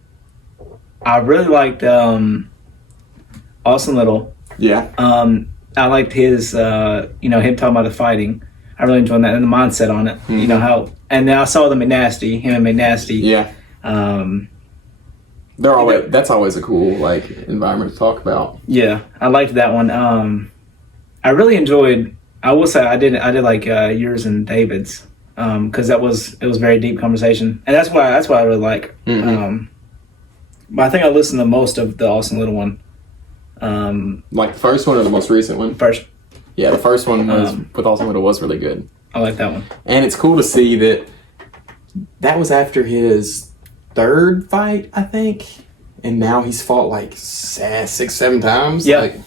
liked Austin Little. Yeah. I liked his, him talking about the fighting. I really enjoyed that and the mindset on it. Mm-hmm. You know how. And then I saw him and McNasty. Yeah. That's always a cool like environment to talk about. Yeah, I liked that one. I really enjoyed. I will say I did like yours and David's because it was very deep conversation, and that's why I really like. Mm-hmm. But I think I listened to most of the Austin Little one. Like the first one or the most recent one? First. Yeah, the first one was with Austin Little was really good. I like that one. And it's cool to see that was after his third fight, I think. And now he's fought like 6-7 times. Yeah. Like,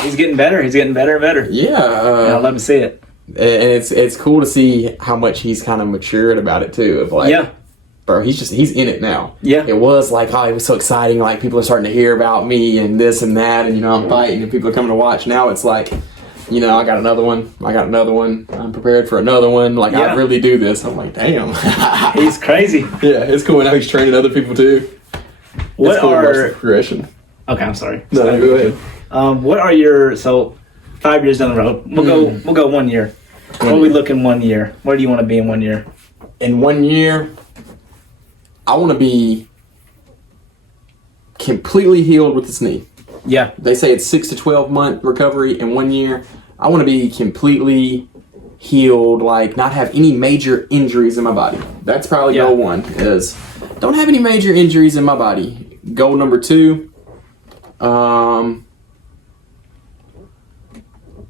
he's getting better. He's getting better and better. Yeah. I love to see it. And it's cool to see how much he's kind of matured about it too. Of like, bro, he's in it now. Yeah. It was like, it was so exciting. Like, people are starting to hear about me and this and that. And, I'm fighting and people are coming to watch. Now it's like, I got another one. I'm prepared for another one. Like, I really do this. I'm like, damn. He's crazy. Yeah, it's cool. Now he's training other people too. What it's cool to watch the progression. Okay, I'm sorry. No, go ahead. What are your 5 years down the road? We'll go 1 year. What are we looking 1 year? Where do you want to be in 1 year? In 1 year, I want to be completely healed with this knee. Yeah. They say it's 6 to 12 month recovery. In 1 year, I want to be completely healed, like not have any major injuries in my body. That's probably goal one, is don't have any major injuries in my body. Goal number two,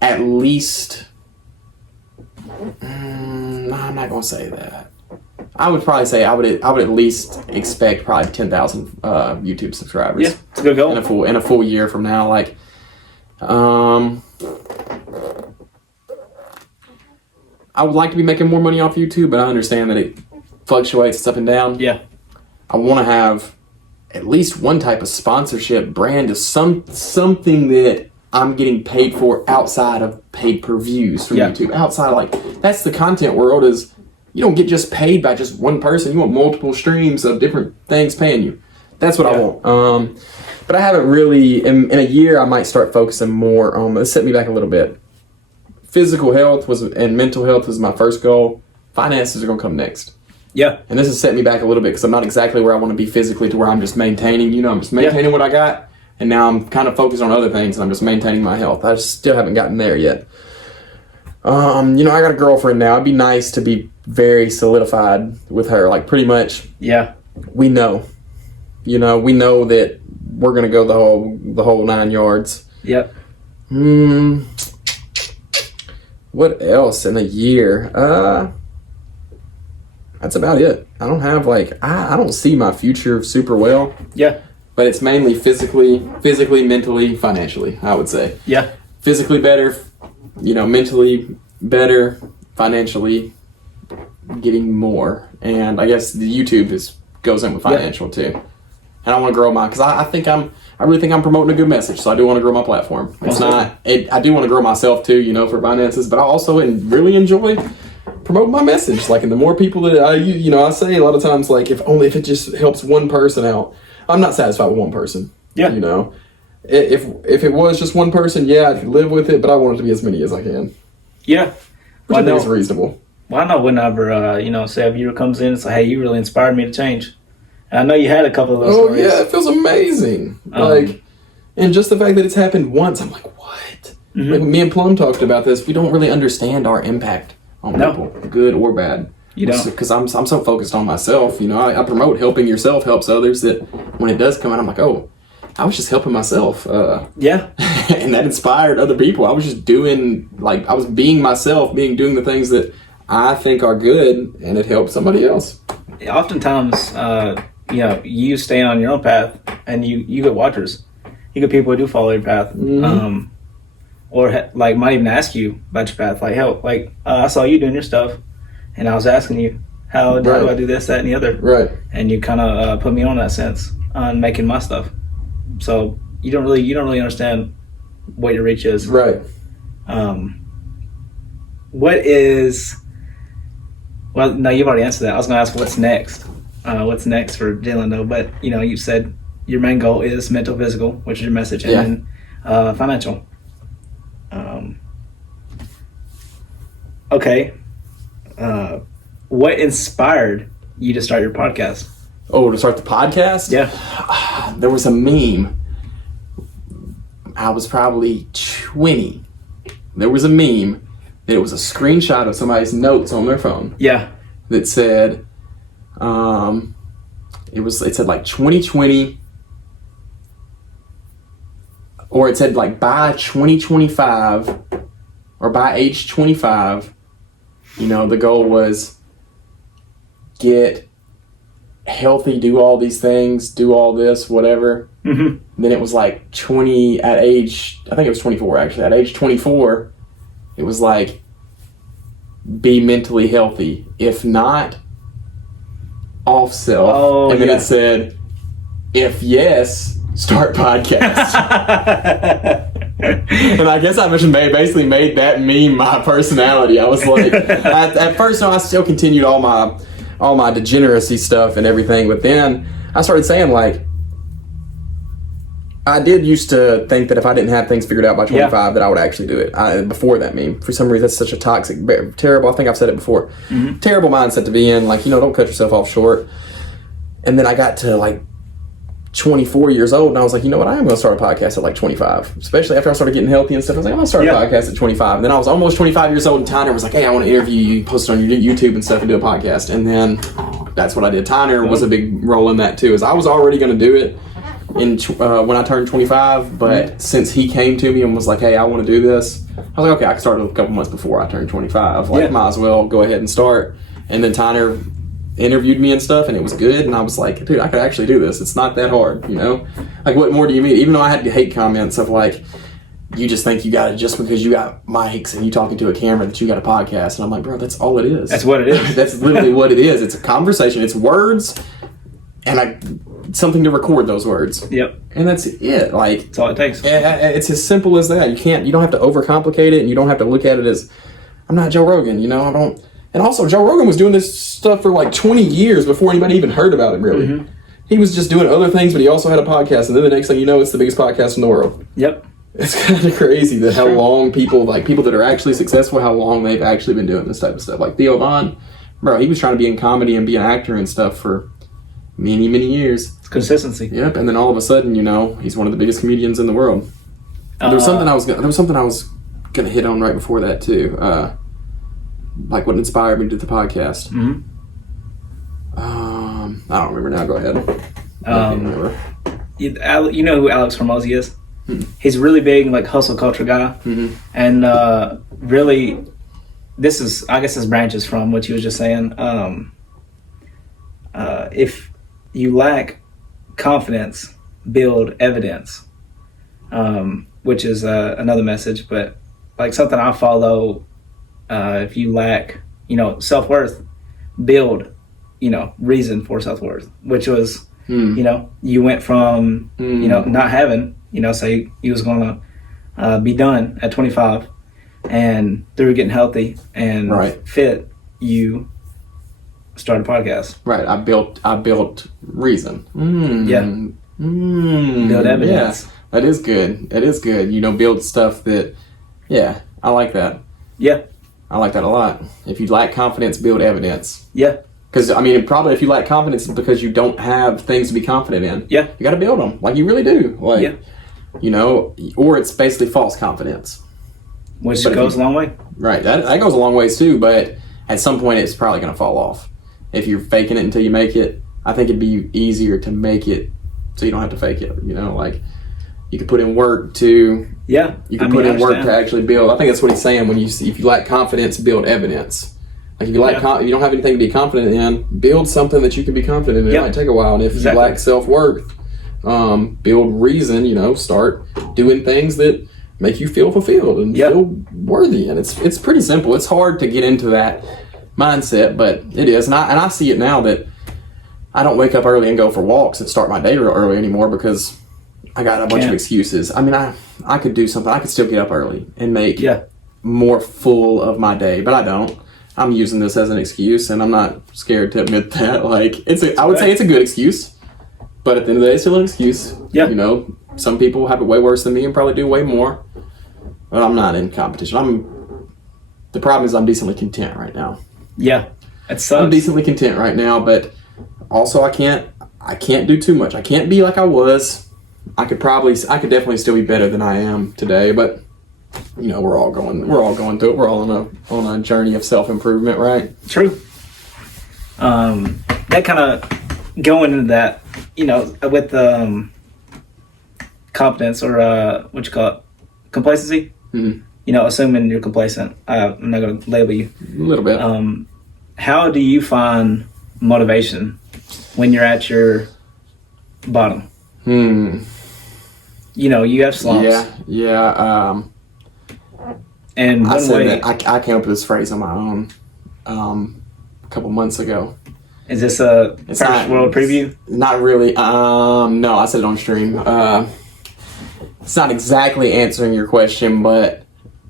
at least, no, I'm not gonna say that. I would probably say I would at least expect probably 10,000 YouTube subscribers. Yeah, it's a good goal. In a full year from now, like, I would like to be making more money off YouTube, but I understand that it fluctuates, it's up and down. Yeah. I want to have at least one type of sponsorship brand, of something that I'm getting paid for outside of paid per views from YouTube. Outside, like, that's the content world, is you don't get just paid by just one person. You want multiple streams of different things paying you. That's what I want. But I haven't really, in a year, I might start focusing more on, let's set me back a little bit. Physical health and mental health was my first goal. Finances are going to come next. Yeah. And this has set me back a little bit because I'm not exactly where I want to be physically, to where I'm just maintaining, I'm just maintaining what I got. And now I'm kind of focused on other things, and I'm just maintaining my health. I still haven't gotten there yet. I got a girlfriend now. It'd be nice to be very solidified with her. Like, pretty much. Yeah. We know. We know that we're going to go the whole 9 yards. Yep. What else in a year? That's about it. I don't have, I don't see my future super well. Yeah. But it's mainly physically, mentally, financially, I would say. Yeah. Physically better, mentally better, financially getting more. And I guess the YouTube goes in with financial too. And I want to grow because I really think I'm promoting a good message, so I do want to grow my platform. I do want to grow myself too, for finances, but I also really enjoy promoting my message. Like, and the more people that I say a lot of times, like, if it just helps one person out, I'm not satisfied with one person. Yeah. If it was just one person, I'd live with it, but I want it to be as many as I can. Yeah. Which I think is reasonable. Well, I know whenever, say a viewer comes in and say, hey, you really inspired me to change. And I know you had a couple of those stories. Oh, yeah, it feels amazing. And just the fact that it's happened once, I'm like, what? Mm-hmm. Like, me and Plum talked about this. We don't really understand our impact on people, good or bad. You don't. Because I'm so focused on myself. I promote helping yourself helps others, that when it does come out, I'm like, oh, I was just helping myself. Yeah. And that inspired other people. I was just doing, I was being myself, doing the things that I think are good, and it helped somebody else. Oftentimes, you stay on your own path, and you get watchers. You get people who do follow your path. Mm-hmm. Or might even ask you about your path. Like, hell, I saw you doing your stuff, and I was asking you, how do I do this, that, and the other? Right. And you kind of put me on that sense on making my stuff. So you don't really understand what your reach is. Right. What is? Well, no, you've already answered that. I was going to ask what's next. What's next for Jalen, though? But you said your main goal is mental, physical, which is your message, and then financial. Okay. What inspired you to start your podcast? Oh, to start the podcast? Yeah. There was a meme. I was probably 20. There was a meme that it was a screenshot of somebody's notes on their phone. Yeah. That said, it said 2020, or it said by 2025, or by age 25, the goal was get healthy, do all these things, do all this, whatever. Mm-hmm. Then it was 20 at age, I think it was 24 actually. At age 24, it was be mentally healthy. If not, off self. Oh, and then it said, if yes, start podcast. And I guess I basically made that meme my personality. I was at first, I still continued all my degeneracy stuff and everything, but then I started saying I did used to think that if I didn't have things figured out by 25, that I would actually do it. Before that meme, for some reason, that's such a toxic, terrible. I think I've said it before. Terrible mindset to be in. Like, don't cut yourself off short. And then I got to like 24 years old, and I was like, you know what? I am going to start a podcast at like 25. Especially after I started getting healthy and stuff. I was like, I'm going to start a podcast at 25. And then I was almost 25 years old, and Tyner was like, hey, I want to interview you, post it on your YouTube and stuff, and do a podcast. And then that's what I did. Tyner was a big role in that too. Is I was already going to do it when I turned 25, but since he came to me and was like, hey, I want to do this, I was like, okay, I can start a couple months before I turned 25. Like, might as well go ahead and start. And then Tyner interviewed me and stuff, and it was good, and I was like, dude, I could actually do this. It's not that hard, Like, what more do you mean? Even though I had hate comments of like, you just think you got it just because you got mics and you talking to a camera that you got a podcast. And I'm like, bro, that's all it is. That's what it is. That's literally what it is. It's a conversation. It's words and something to record those words. Yep. And that's it. Like, that's all it takes. It's as simple as that. You don't have to overcomplicate it, and you don't have to look at it as, I'm not Joe Rogan, I don't. And also, Joe Rogan was doing this stuff for like 20 years before anybody even heard about him, really. He was just doing other things, but he also had a podcast, and then the next thing you know, it's the biggest podcast in the world. Yep. It's kind of crazy that how long people that are actually successful, how long they've actually been doing this type of stuff. Like Theo Von, bro, he was trying to be in comedy and be an actor and stuff for many, many years. It's consistency. Yep, and then all of a sudden, he's one of the biggest comedians in the world. There was something I was gonna hit on right before that too. Like what inspired me to do the podcast. I don't remember now. Go ahead. I can't remember. You know who Alex Hormozi is? He's really big, like hustle culture guy, and really, I guess this branches from what you was just saying. If you lack confidence, build evidence, which is another message. But like something I follow, if you lack, self-worth, build, reason for self-worth, which was, you went from, not having, say you was going to be done at 25, and through getting healthy and fit, you started a podcast. Right. I built reason. Build evidence. Yeah. That is good. Build stuff that, I like that. Yeah. I like that a lot. If you lack confidence, build evidence. Yeah. Because, probably if you lack confidence, it's because you don't have things to be confident in. Yeah. You got to build them. Like, you really do. Like, or it's basically false confidence. Which goes a long way. Right. That goes a long ways too, but at some point it's probably going to fall off. If you're faking it until you make it, I think it'd be easier to make it so you don't have to fake it. Like, you could put in work to... Yeah. You can put in work to actually build. I think that's what he's saying if you lack confidence, build evidence. Like if you lack, if you don't have anything to be confident in, build something that you can be confident in. It might take a while. And if you lack self-worth, build reason. Start doing things that make you feel fulfilled and feel worthy. And it's pretty simple. It's hard to get into that mindset, but it is. And I see it now that I don't wake up early and go for walks and start my day real early anymore because I got a bunch of excuses. I could do something. I could still get up early and make more full of my day, but I don't. I'm using this as an excuse, and I'm not scared to admit that. Like, I would say it's a good excuse, but at the end of the day, it's still an excuse. Yeah. Some people have it way worse than me and probably do way more, but I'm not in competition. The problem is I'm decently content right now. Yeah, it sucks. I'm decently content right now, but also I can't do too much. I can't be like I was. I could definitely still be better than I am today, but we're all going through it. We're all on a journey of self-improvement, right? True. That kind of going into that, with competence or what you call it, complacency. Mm-hmm. Assuming you're complacent. I'm not going to label you. A little bit. How do you find motivation when you're at your bottom? You have slumps. Yeah. And I said that I came up with this phrase on my own a couple months ago. Is this a First World preview? Not really. No, I said it on stream. It's not exactly answering your question, but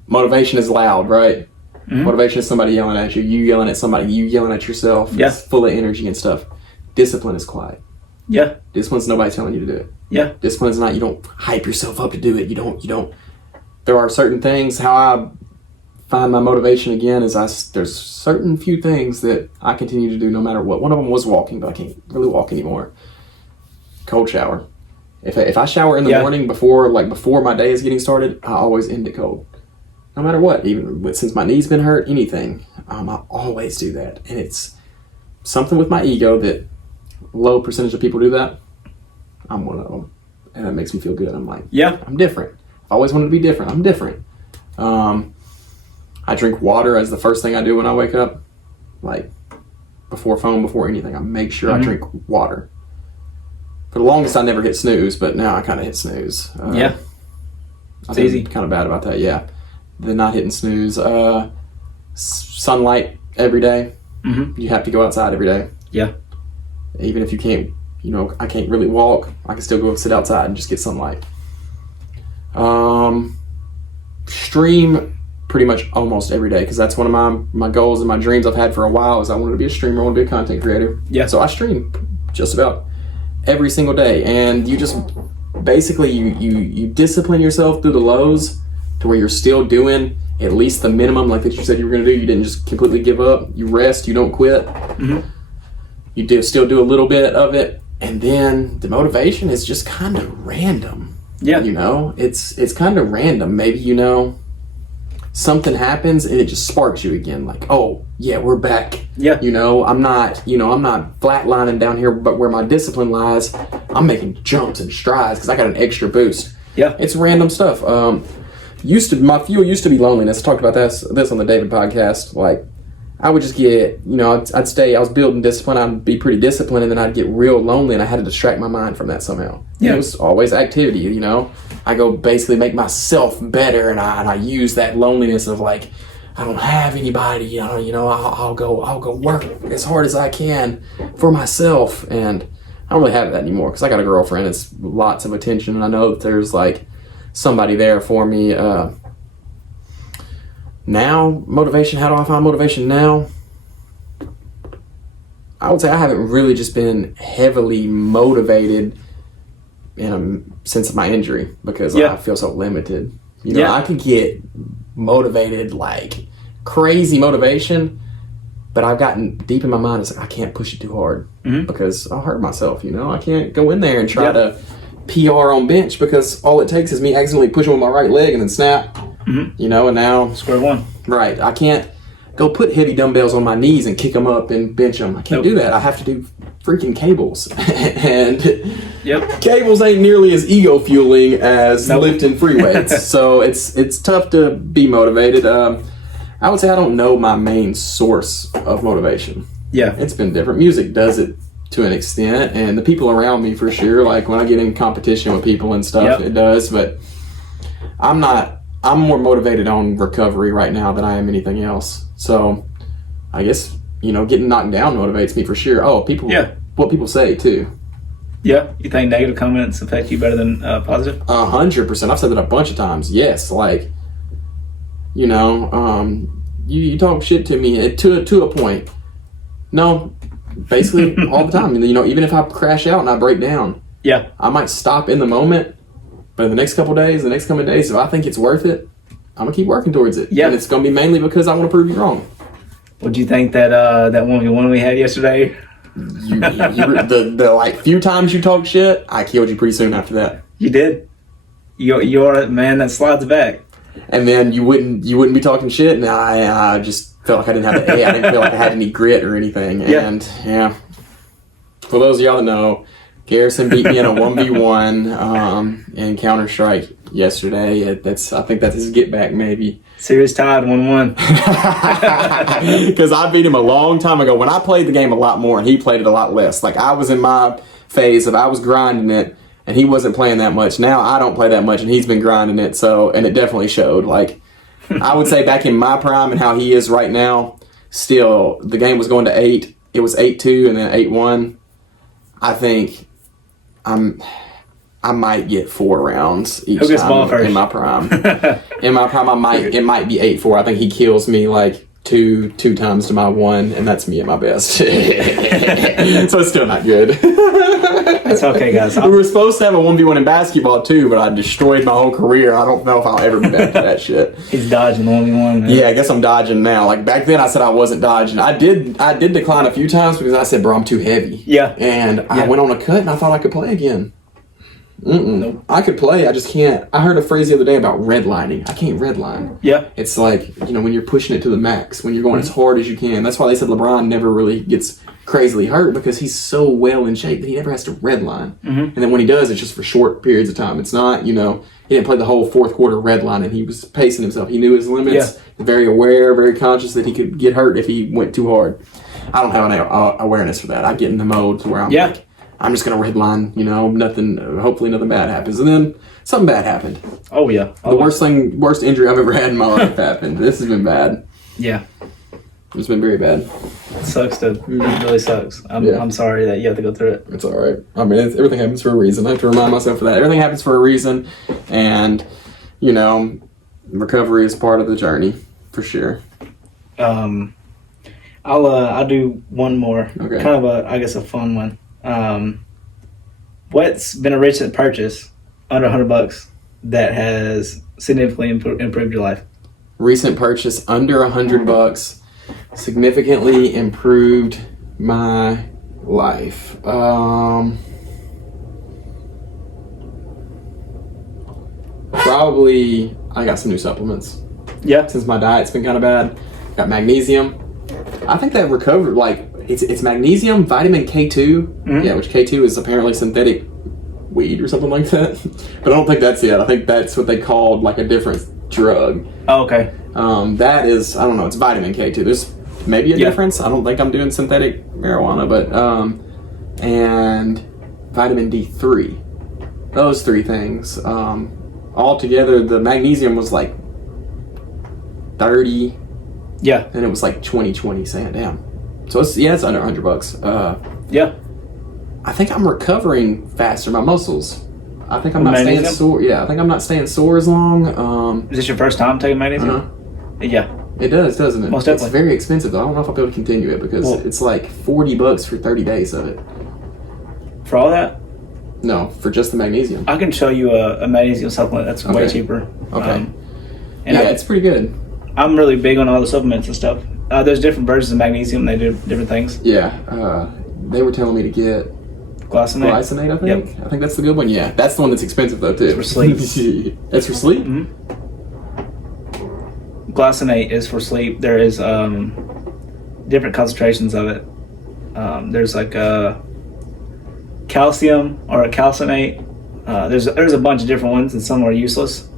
motivation is loud, right? Mm-hmm. Motivation is somebody yelling at you yelling at somebody, you yelling at yourself. Yeah. It's full of energy and stuff. Discipline is quiet. Yeah. Discipline's nobody telling you to do it. Yeah. Discipline's not, you don't hype yourself up to do it. You don't. There are certain things, how I find my motivation again is there's certain few things that I continue to do no matter what. One of them was walking, but I can't really walk anymore. Cold shower. If I shower in the morning before my day is getting started, I always end it cold. No matter what, even since my knee's been hurt, anything, I always do that. And it's something with my ego that low percentage of people do that. I'm one of them. And it makes me feel good. I'm like, I'm different. I've always wanted to be different. I'm different. I drink water as the first thing I do when I wake up. Like, before phone, before anything, I make sure I drink water. For the longest, I never hit snooze, but now I kind of hit snooze. It's easy. Kind of bad about that, yeah. The not hitting snooze. Sunlight every day. Mm-hmm. You have to go outside every day. Yeah. Even if you can't, I can't really walk, I can still go sit outside and just get sunlight. Stream pretty much almost every day, because that's one of my goals and my dreams I've had for a while is I wanted to be a streamer, I want to be a content creator. Yeah. So I stream just about every single day, and you just basically you discipline yourself through the lows to where you're still doing at least the minimum like that you said you were going to do. You didn't just completely give up. You rest, you don't quit. Mm-hmm. You still do a little bit of it, and then the motivation is just kind of random. Yeah. It's kind of random. Maybe something happens and it just sparks you again, like, oh yeah, we're back. Yeah. I'm not flatlining down here, but where my discipline lies, I'm making jumps and strides because I got an extra boost. Yeah. It's random stuff. My fuel used to be loneliness. I talked about this on the David podcast. Like, I would just get, I'd stay, I was building discipline, I'd be pretty disciplined, and then I'd get real lonely, and I had to distract my mind from that somehow. Yeah. It was always activity, I go basically make myself better, and I use that loneliness of like, I don't have anybody, I'll go work as hard as I can for myself, and I don't really have that anymore, because I got a girlfriend, it's lots of attention, and I know that there's like somebody there for me. Now, motivation, how do I find motivation now? I would say I haven't really just been heavily motivated since my injury, because I feel so limited. I could get motivated, like crazy motivation, but I've gotten deep in my mind, it's like I can't push it too hard because I'll hurt myself, I can't go in there and try to PR on bench, because all it takes is me accidentally pushing with my right leg and then snap. And now square one. Right. I can't go put heavy dumbbells on my knees and kick them up and bench them. I can't do that. I have to do freaking cables. And cables ain't nearly as ego fueling as lifting free weights. So it's tough to be motivated. I would say I don't know my main source of motivation. Yeah. It's been different. Music does it to an extent, and the people around me for sure. Like when I get in competition with people and stuff, it does, but I'm more motivated on recovery right now than I am anything else. So I guess, getting knocked down motivates me for sure. Oh, what people say too. Yeah. You think negative comments affect you better than positive? 100%. I've said that a bunch of times. Yes. Like, you talk shit to me to a point. No, basically all the time. Even if I crash out and I break down, I might stop in the moment. But in the next coming days, if I think it's worth it, I'm going to keep working towards it. Yeah. And it's going to be mainly because I want to prove you wrong. What do you think that 1v1 we had yesterday? The like few times you talked shit, I killed you pretty soon after that. You did. You're a man that slides back. And then you wouldn't be talking shit, and I just felt like I didn't have I didn't feel like I had any grit or anything. And for those of y'all that know, Garrison beat me in a 1v1 in Counter-Strike yesterday. I think that's his get back, maybe. Series tied 1-1. Because I beat him a long time ago when I played the game a lot more and he played it a lot less. Like, I was in my phase of I was grinding it and he wasn't playing that much. Now I don't play that much and he's been grinding it, and it definitely showed. Like, I would say back in my prime and how he is right now, still, the game was going to 8. It was 8-2 and then 8-1. I think I might get 4 rounds each time in my prime. In my prime, it might be 8-4. I think he kills me like 2 two times to my one, and that's me at my best. So it's still not good. It's okay, guys. We were supposed to have a 1v1 in basketball too, but I destroyed my whole career. I don't know if I'll ever be back to that shit. He's dodging the only one. Yeah, I guess I'm dodging now. Like back then I said I wasn't dodging. I did decline a few times because I said, bro, I'm too heavy. Yeah. And I went on a cut and I thought I could play again. Nope. I could play, I just can't. I heard a phrase the other day about redlining. I can't redline. Yeah. It's like, when you're pushing it to the max, when you're going as hard as you can. That's why they said LeBron never really gets crazily hurt, because he's so well in shape that he never has to redline. And then when he does, it's just for short periods of time. It's not, he didn't play the whole fourth quarter redlining. He was pacing himself. He knew his limits, very aware, very conscious that he could get hurt if he went too hard. I don't have an awareness for that. I get in the mode to where I'm like, I'm just going to redline, nothing, hopefully nothing bad happens. And then something bad happened. Oh, yeah. The worst injury I've ever had in my life happened. This has been bad. Yeah. It's been very bad. It sucks, dude. It really sucks. I'm sorry that you have to go through it. It's all right. I mean, everything happens for a reason. I have to remind myself of that. Everything happens for a reason. And, recovery is part of the journey, for sure. I'll do one more. Okay. Kind of a fun one. What's been a recent purchase under $100 that has significantly improved your life? Recent purchase under $100 significantly improved my life. Probably I got some new supplements. Yeah. Since my diet's been kind of bad. Got magnesium. I think that recovered, it's magnesium, vitamin K2, which K2 is apparently synthetic weed or something like that. But I don't think that's it. I think that's what they called a different drug. Oh, okay. That is, I don't know, it's vitamin K2. There's maybe a difference. I don't think I'm doing synthetic marijuana, but, and vitamin D3. Those three things. Altogether, the magnesium was 30. Yeah. And it was 20 saying, damn. So it's under $100. Yeah. I think I'm recovering faster. My muscles. I think I'm not Magnesium? staying sore. Yeah, I think I'm not staying sore as long. Is this your first time taking magnesium? Yeah. It does, doesn't it? Most definitely. It's very expensive though. I don't know if I'll be able to continue it because it's $40 for 30 days of it. For all that? No, for just the magnesium. I can show you a magnesium supplement that's way cheaper. Okay. And it's pretty good. I'm really big on all the supplements and stuff. There's different versions of magnesium. They do different things. Yeah. They were telling me to get glycinate, I think. Yep. I think that's the good one. Yeah. That's the one that's expensive though too. It's for sleep. It's for sleep? Mm-hmm. Glycinate is for sleep. There is different concentrations of it. There's calcium or a calcinate. There's a bunch of different ones, and some are useless.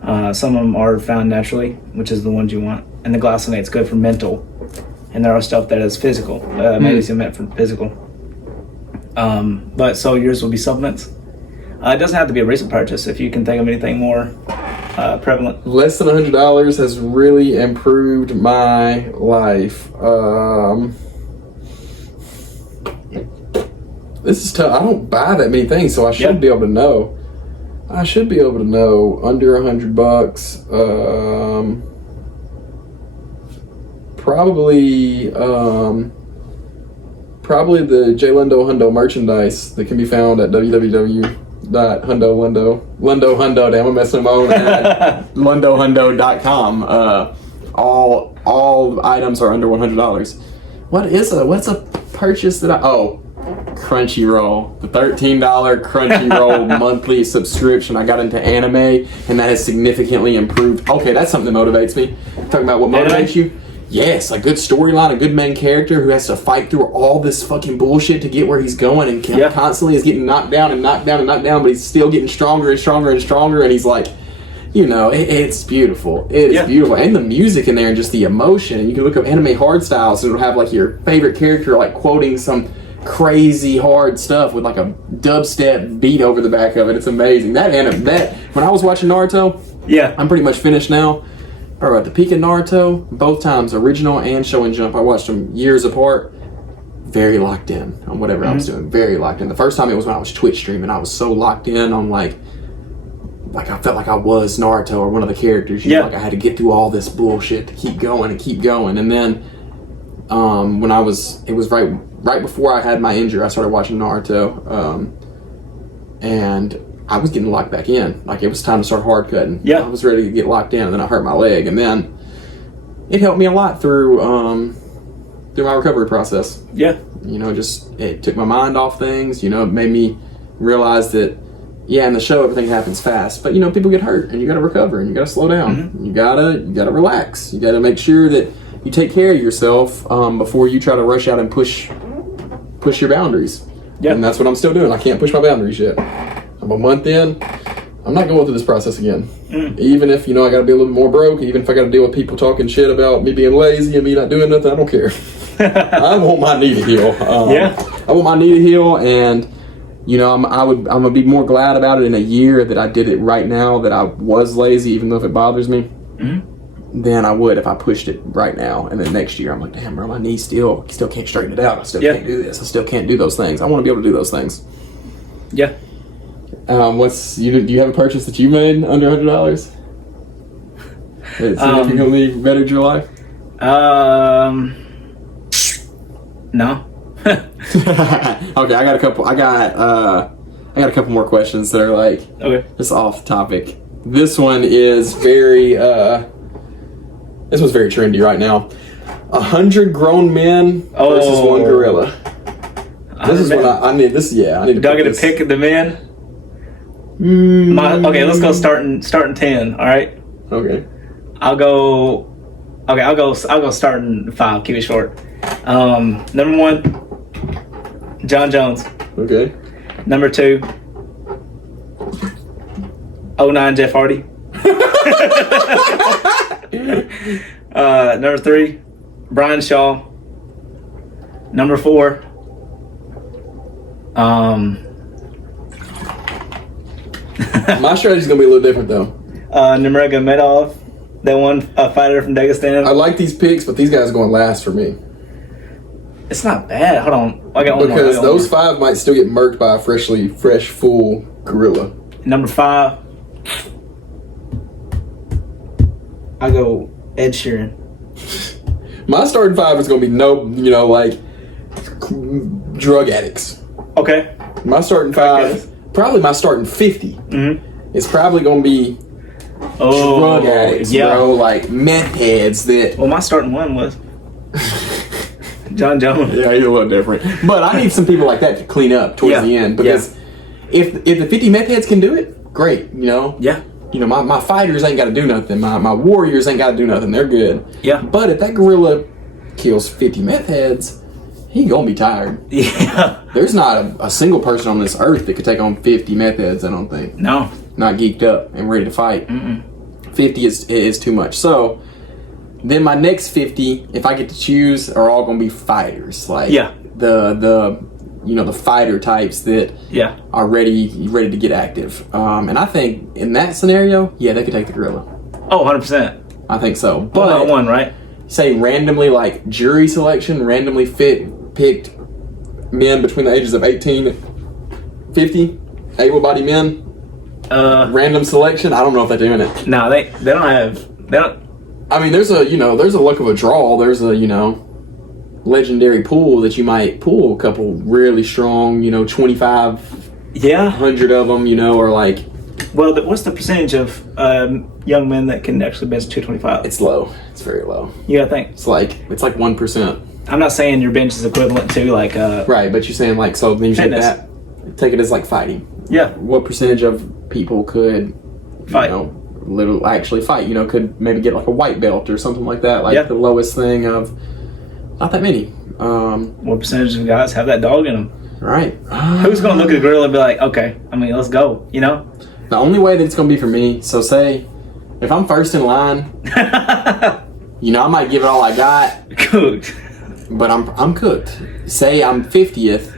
Some of them are found naturally, which is the ones you want. And the glycinate's good for mental. And there are stuff that is physical. Magnesium meant for physical. But so yours will be supplements. It doesn't have to be a recent purchase if you can think of anything more prevalent. Less than $100 has really improved my life. This is tough. I don't buy that many things, so I should be able to know. I should be able to know under $100. Probably the J Lundo Hundo merchandise that can be found at www.hundohundo. Damn, I'm messing my own ad. LundoHundo.com. All items are under $100. What's a purchase that Crunchyroll, the $13 Crunchyroll monthly subscription. I got into anime, and that has significantly improved. Okay, that's something that motivates me. Talking about what motivates you. Yes, a good storyline, a good main character who has to fight through all this fucking bullshit to get where he's going, and constantly is getting knocked down and knocked down and knocked down, but he's still getting stronger and stronger and stronger, and he's it's beautiful. It's beautiful. And the music in there and just the emotion. And you can look up anime hard styles, and it'll have your favorite character quoting some crazy hard stuff with a dubstep beat over the back of it. It's amazing. That when I was watching Naruto, I'm pretty much finished now. Or at the peak of Naruto, both times, original and Shonen Jump, I watched them years apart. Very locked in on whatever I was doing. Very locked in. The first time it was when I was Twitch streaming. I was so locked in on like I felt like I was Naruto or one of the characters. You know, like I had to get through all this bullshit to keep going and keep going. And then when it was right before I had my injury, I started watching Naruto, and I was getting locked back in. Like it was time to start hard cutting. Yeah. I was ready to get locked in, and then I hurt my leg, and then it helped me a lot through my recovery process. Yeah. You know, it took my mind off things. You know, it made me realize that, yeah, in the show everything happens fast, but you know, people get hurt, and you got to recover, and you got to slow down. Mm-hmm. You gotta relax. You got to make sure that you take care of yourself before you try to rush out and push your boundaries. Yeah. And that's what I'm still doing. I can't push my boundaries yet. I'm a month in. I'm not going through this process again. Even if, you know, I got to be a little more broke, even if I got to deal with people talking shit about me being lazy and me not doing nothing, I don't care. I want my knee to heal. I want my knee to heal, and you know, I'm gonna be more glad about it in a year that I did it right now, that I was lazy, even though if it bothers me, than I would if I pushed it right now. And then next year, I'm like, damn, bro, my knee still can't straighten it out. I still can't do this. I still can't do those things. I want to be able to do those things. Yeah. Do you have a purchase that you made under $100? That significantly bettered your life? No. Okay, I got a couple. I got a couple more questions that are like just off topic. This one is very. This one's very trendy right now. 100 grown men versus one gorilla. This is what I need. I need to. Do I get to pick the men? Okay, let's go starting 10. All right. Okay. I'll go starting 5. Keep it short. Number 1, John Jones. Okay. Number 2, 09 Jeff Hardy. Number 3, Brian Shaw. Number 4, my strategy's gonna be a little different though. Nurmagomedov, that one fighter from Dagestan. I like these picks, but these guys are going last for me. It's not bad. Hold on, I got one more. Because those 5 might still get murked by a fresh, full gorilla. Number 5, I go Ed Sheeran. My starting 5 is gonna be drug addicts. Okay. My starting 5, probably my starting 50. Mm-hmm. It's probably gonna be drug addicts, bro, like meth heads that. Well, my starting 1 was John Jones. Yeah, you're a little different. But I need some people like that to clean up towards the end, because if the 50 meth heads can do it, great. You know. Yeah. You know, my fighters ain't got to do nothing. My warriors ain't got to do nothing. They're good. Yeah. But if that gorilla kills 50 meth heads, he gonna be tired. Yeah. There's not a single person on this earth that could take on 50 meth heads, I don't think. No. Not geeked up and ready to fight. 50 is too much. So then my next 50, if I get to choose, are all gonna be fighters. Like the fighter types that are ready to get active. And I think in that scenario, they could take the gorilla. Oh, 100%. I think so. But one, right? Say randomly, like jury selection, randomly picked men between the ages of 18 and 50, able-bodied men. Random selection. I don't know if they're doing it. No, they don't. I mean, there's a luck of a draw. There's a legendary pool that you might pull a couple really strong, 2,500 of them, or like. Well, what's the percentage of young men that can actually bench 225? It's low. It's very low. You gotta think. It's like 1%. I'm not saying your bench is equivalent to like right, but you're saying like, so then you take fitness. that, take it as like fighting. Yeah. What percentage of people could fight? Actually fight? Could maybe get like a white belt or something like that. Like the lowest thing of not that many. What percentage of guys have that dog in them? Right. Who's gonna look at a gorilla and be like, okay, let's go, The only way that it's gonna be for me, so say if I'm first in line, I might give it all I got. Cooked. But I'm cooked. Say I'm 50th,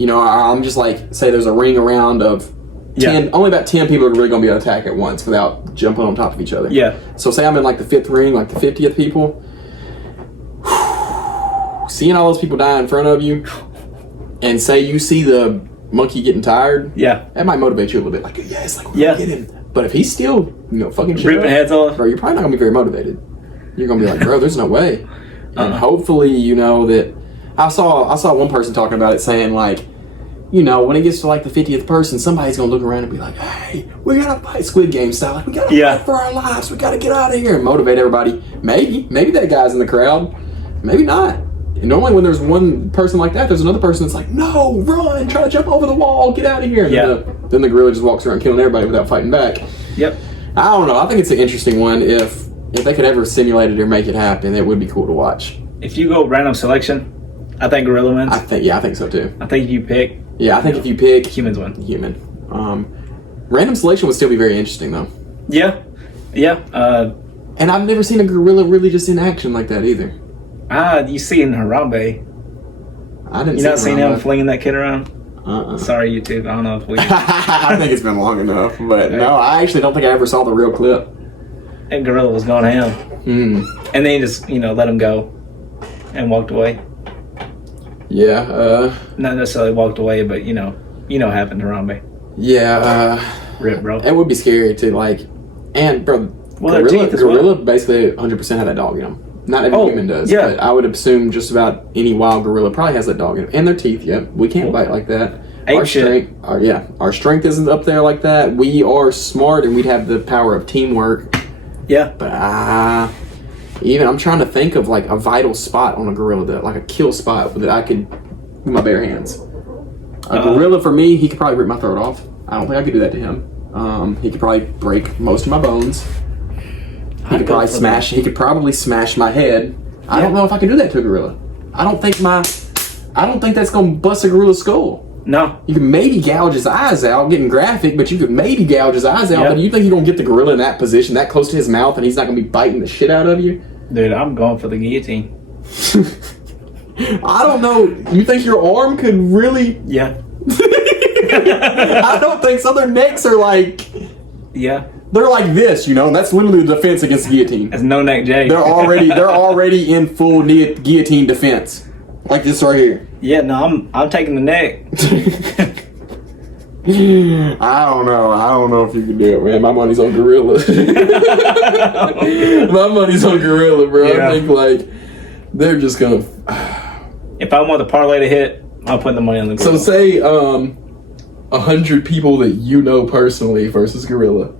I'm just like, say there's a ring around of 10, only about 10 people are really gonna be able to attack at once without jumping on top of each other. Yeah. So say I'm in like the 5th ring, like the 50th people. Seeing all those people die in front of you, and say you see the monkey getting tired, that might motivate you a little bit. Like, it's like, we're gonna get him. But if he's still, fucking shit Ripping up, heads off. bro, you're probably not gonna be very motivated. You're gonna be like, bro, there's no way. And hopefully, that I saw one person talking about it, saying like, when it gets to like the 50th person, somebody's gonna look around and be like, hey, we gotta fight Squid Game style. Like, we gotta fight for our lives. We gotta get out of here and motivate everybody. Maybe that guy's in the crowd. Maybe not. And normally when there's one person like that, there's another person that's like, no, run, try to jump over the wall, get out of here. And then the gorilla just walks around killing everybody without fighting back. Yep. I don't know. I think it's an interesting one. If they could ever simulate it or make it happen, it would be cool to watch. If you go random selection, I think gorilla wins. I think so too. I think if you pick, if you pick humans win. Human. Random selection would still be very interesting though. Yeah. And I've never seen a gorilla really just in action like that either. You see in Harambe. I didn't. You not seen him flinging that kid around? Sorry, YouTube. I don't know if we. I think it's been long enough, but no, I actually don't think I ever saw the real clip. And gorilla was going ham. And then he just let him go, and walked away. Yeah. Not necessarily walked away, but what happened to Harambe. Yeah. Rip, bro. It would be scary to bro. Well, gorilla basically 100% had that dog in them. Not every human does, but I would assume just about any wild gorilla probably has that dog in them. And their teeth, we can't bite like that. Our strength isn't up there like that. We are smart and we'd have the power of teamwork. Yeah. But I'm trying to think of like a vital spot on a gorilla, like a kill spot that I could with my bare hands. A gorilla for me, he could probably rip my throat off. I don't think I could do that to him. He could probably break most of my bones. He could probably smash my head. I don't know if I can do that to a gorilla. I don't think that's gonna bust a gorilla's skull. No. You can maybe gouge his eyes out, getting graphic, but you could maybe gouge his eyes out. But you think you're gonna get the gorilla in that position, that close to his mouth, and he's not gonna be biting the shit out of you? Dude, I'm going for the guillotine. I don't know. You think your arm could really? Yeah. I don't think so. Their necks are like. Yeah. They're like this, and that's literally the defense against guillotine. That's no neck Jay. They're already in full guillotine defense, like this right here. Yeah, no, I'm taking the neck. I don't know if you can do it, man. My money's on gorilla. My money's on gorilla, bro. Yeah. I think they're just gonna. If I want the parlay to hit, I'll put the money on the gorilla. So say 100 people that you know personally versus gorilla.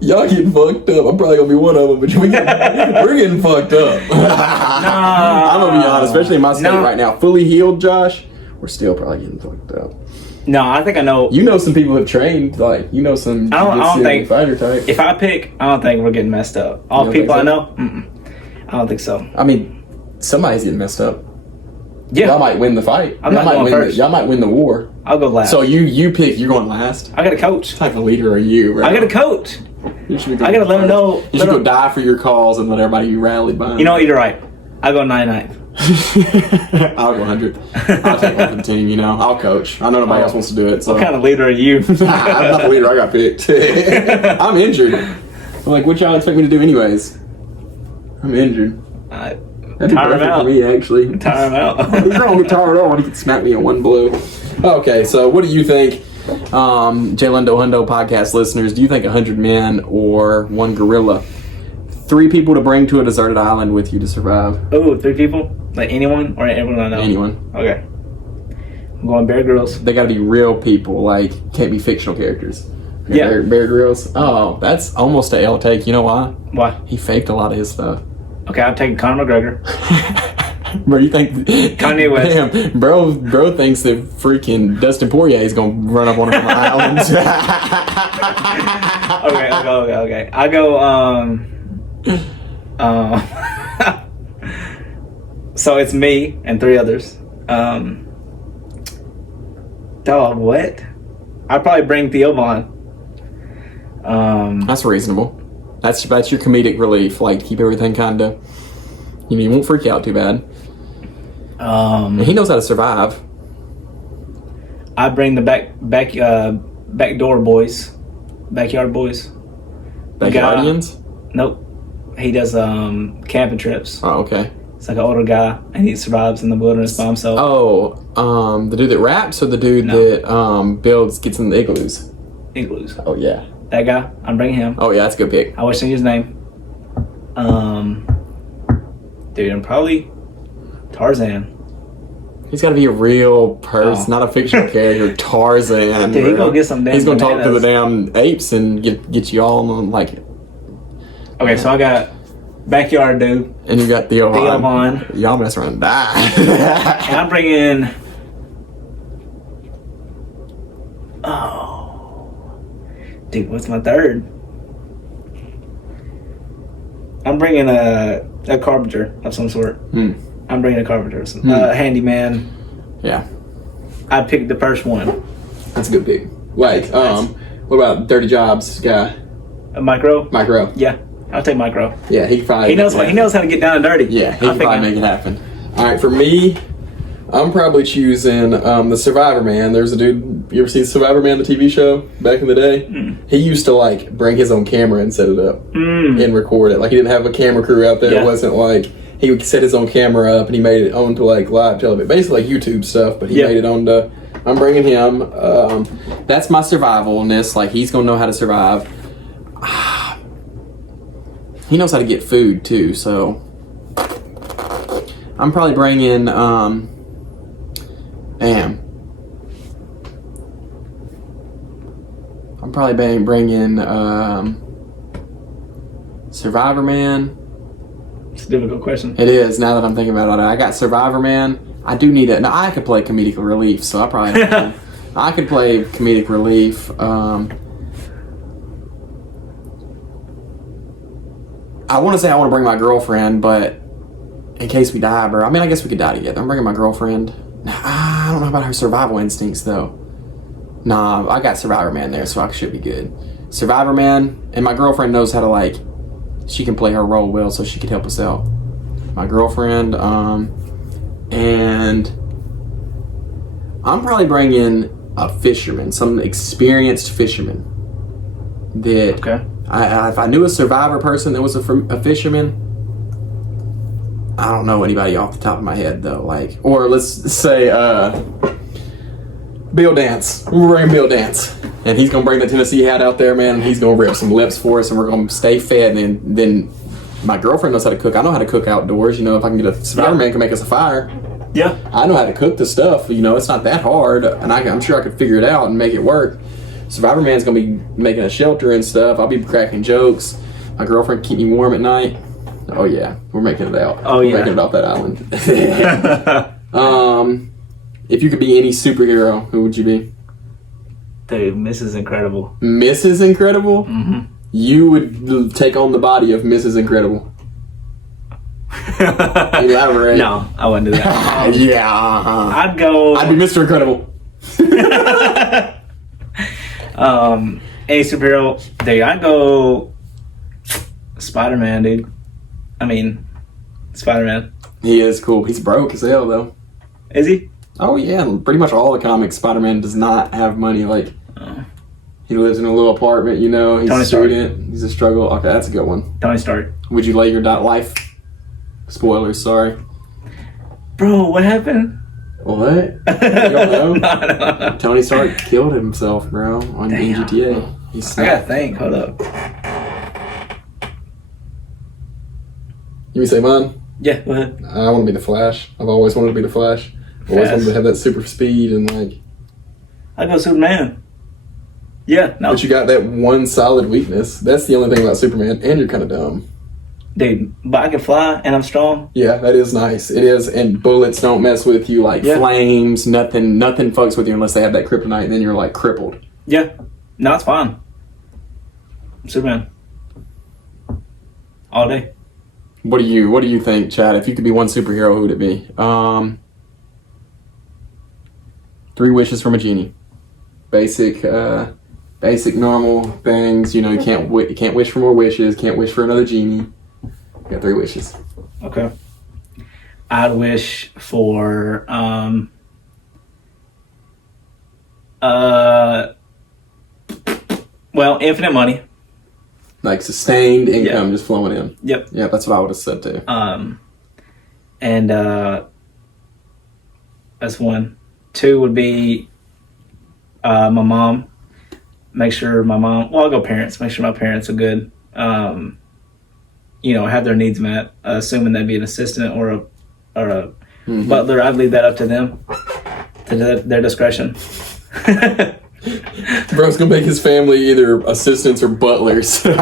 Y'all getting fucked up. I'm probably gonna be one of them, but we're getting fucked up. I'm gonna be honest, especially in my state right now, fully healed, Josh. We're still probably getting fucked up. No, I think I know. Some people have trained, some. I don't think fighter type. If I pick, I don't think we're getting messed up. All the people I know, I don't think so. I mean, somebody's getting messed up. Yeah, y'all might win the fight. I'm not going first. Y'all might win the war. I'll go last. So you pick. You're going last. I got a coach. What type of leader are you, bro? I got a coach. I gotta let them know. You should go die for your cause and let everybody you rallied behind. You know what? You're right. I'll go 99th. I'll go 100th. I'll take one for the team. I'll coach. I know nobody else wants to do it. So. What kind of leader are you? I'm not the leader. I got picked. I'm injured. What y'all expect me to do anyways? I'm injured. That'd be perfect for me, actually. Tire him out. He's not gonna get tired out when he can smack me in one blow. Okay, so what do you think, Jalen Hundo podcast listeners? Do you think 100 men or one gorilla? 3 people to bring to a deserted island with you to survive. Oh, 3 people? Like anyone or everyone I know? Anyone. Okay. I'm going Bear Grylls. They gotta be real people, can't be fictional characters. Yeah. Bear Grylls. Oh, that's almost a L take. You know why? Why? He faked a lot of his stuff. Okay, I'm taking Conor McGregor. Bro, you think Kanye West? Damn, bro thinks that freaking Dustin Poirier is gonna run up on him on the islands. Okay. I go. So it's me and 3 others. Dog, what? I'd probably bring Theo Vaughn. That's reasonable. That's your comedic relief, to keep everything kind of. You won't freak out too bad. And he knows how to survive. I bring the backdoor boys, backyard boys. Backyardians? Nope. He does camping trips. Oh, okay. It's like an older guy, and he survives in the wilderness by himself. Oh, the dude that raps or the dude that gets in the igloos? igloos. Oh yeah. That guy, I'm bringing him. Oh yeah, that's a good pick. I wish I knew his name. Dude, I'm probably Tarzan. He's got to be a real person, Oh. not a fictional character. Tarzan. Dude, he bro. gonna get some damn He's gonna talk to the bananas. damn apes and get you all on like. Okay, so I got backyard dude, And you got Theo Theo Vaughn. Vaughn, Y'all mess around and die. and I'm bringing. Oh, dude, what's my third? I'm bringing a carpenter of some sort. Hmm. I'm bringing a carpenter, handyman. Yeah, I picked the first one. that's a good pick. Like, what about Dirty Jobs guy, A micro. Micro? Yeah, I'll take micro. Yeah, he can probably. He knows how to get down and dirty. Yeah, he I'll can pick probably him. make it happen. All right, for me, I'm probably choosing the Survivor Man. There's a dude. You ever see Survivor Man, the TV show back in the day? He used to like bring his own camera and set it up and record it. Like he didn't have a camera crew out there. Yeah. It wasn't like he would set his own camera up and he made it onto like live television, basically like YouTube stuff. But he Yeah. made it onto. I'm bringing him. That's my survivalness. Like he's gonna know how to survive. He knows how to get food too, so I'm probably bringing I'm probably bringing Survivor Man. It's a difficult question. It is, now that I'm thinking about it. I got Survivor Man. I do need it. Now I could play comedic relief, so I probably I could play comedic relief. I want to say I want to bring my girlfriend, but in case we die, bro. I mean, I guess we could die together. I'm bringing my girlfriend. I don't know about her survival instincts, though. Nah, I got Survivor Man there, so I should be good. Survivor Man, and my girlfriend knows how to, like, she can play her role well, so she could help us out. My girlfriend, and I'm probably bringing a fisherman, some experienced fisherman that... Okay. if I knew a Survivor person that was a fisherman, I don't know anybody off the top of my head though. Like, or let's say Bill Dance. We're bringing Bill Dance, and he's gonna bring the Tennessee hat out there, man. And he's gonna rip some lips for us, and we're gonna stay fed. And then my girlfriend knows how to cook. I know how to cook outdoors. You know, if I can get a Survivor man can make us a fire. Yeah. I know how to cook the stuff. You know, it's not that hard, and I'm sure I could figure it out and make it work. Survivor Man's gonna be making a shelter and stuff. I'll be cracking jokes. My girlfriend keep me warm at night. Oh yeah, we're making it out. Oh, we're yeah. making it off that island. If you could be any superhero, who would you be? Dude, Mrs. Incredible. Mrs. Incredible. Mm-hmm. You would take on the body of Mrs. Incredible. Elaborate. No, I wouldn't do that. Yeah. I'd go. I'd be Mr. Incredible. Any superhero. Dude, I'd go Spider-Man, dude. I mean, Spider-Man. He is cool. He's broke as hell though. Is he? Oh yeah, pretty much all the comics. Spider-Man does not have money. Like Oh. he lives in a little apartment. You know, he's Tony a Stark. student. He's a struggle. Okay, that's a good one. Tony Stark. Would you lay your life? Spoilers. Sorry. Bro, what happened? What? You don't know? No. Tony Stark killed himself, bro, on Damn. GTA. He I gotta snapped. think. Hold up. You say mine? Yeah, go ahead. I want to be the Flash. I've always wanted to be the Flash. Always wanted to have that super speed and like. I'd go Superman. Yeah, no. But you got that one solid weakness. That's the only thing about Superman, and you're kind of dumb. Dude, but I can fly and I'm strong. Yeah, that is nice. It is, and bullets don't mess with you. Like Yeah. flames, nothing fucks with you unless they have that kryptonite, and then you're like crippled. Yeah. No, it's fine. Superman. All day. What do you think, Chad? If you could be one superhero, who would it be? 3 wishes from a genie. Basic normal things. You know, you can't wish for more wishes. Can't wish for another genie. You got 3 wishes. Okay. I'd wish for infinite money. Like sustained income just flowing in. Yep. Yeah, that's what I would have said too. And that's one. 2 would be my mom. make sure my mom. Well, I'll go parents. Make sure my parents are good. Have their needs met. Assuming they'd be an assistant or a butler, I'd leave that up to them, to their discretion. Bro's gonna make his family either assistants or butlers. Wait,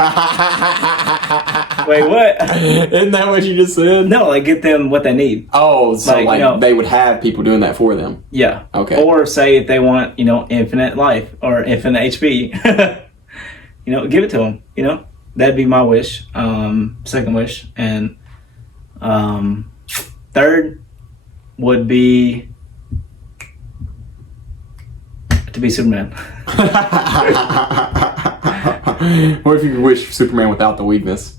what? Isn't that what you just said? No, like get them what they need. Oh, so they would have people doing that for them. Yeah. Okay. Or say if they want, infinite life or infinite HP, give it to them. That'd be my wish. Second wish, and third would be to be Superman. What if you could wish for Superman without the weakness?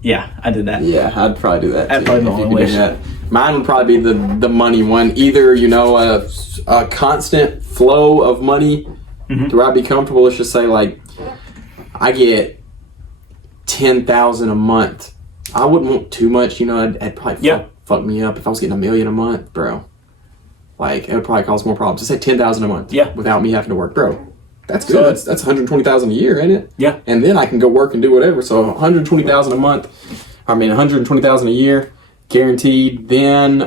Yeah, I did that. Yeah, I'd probably do that. I'd too, probably if you only could do wish. that. Mine would probably be the money one. Either a constant flow of money to where I'd be comfortable. Let's just say I get $10,000 a month. I wouldn't want too much. I'd probably fuck me up if I was getting $1 million a month, bro. It would probably cause more problems. Just say $10,000 a month. Yeah. Without me having to work, bro. That's So- good. That's $120,000 a year, ain't it? Yeah. And then I can go work and do whatever. So $120,000 a month. $120,000 a year, guaranteed. Then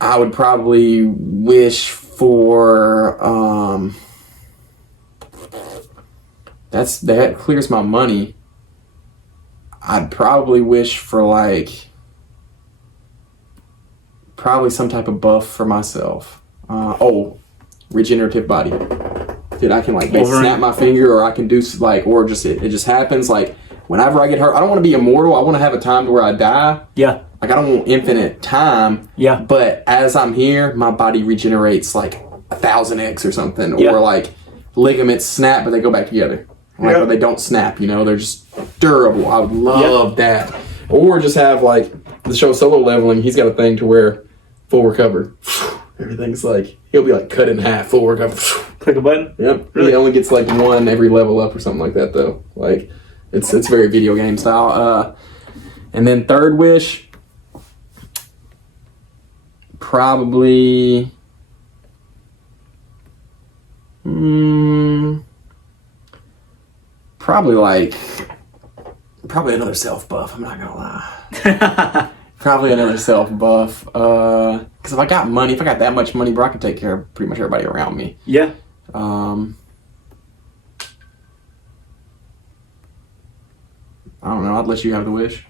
I would probably wish for that clears my money. I'd probably wish for probably some type of buff for myself. Regenerative body. Dude, I can basically snap my finger, or I can do or just it just happens. Whenever I get hurt, I don't want to be immortal. I want to have a time to where I die. Yeah. I don't want infinite time. Yeah. But as I'm here, my body regenerates 1,000x or something, Yeah. or ligaments snap, but they go back together. Or they don't snap. They're just durable. I would love that. Or just have the show Solo Leveling. He's got a thing to where full recover. Everything's he'll be cut in half, full recover. Click a button. Yep. Really? He only gets one every level up or something like that though. It's very video game style. And then third wish, probably probably another self buff. I'm not gonna lie. Probably another self buff. Because if I got that much money, bro, I could take care of pretty much everybody around me. Yeah. I don't know. I'd let you have the wish.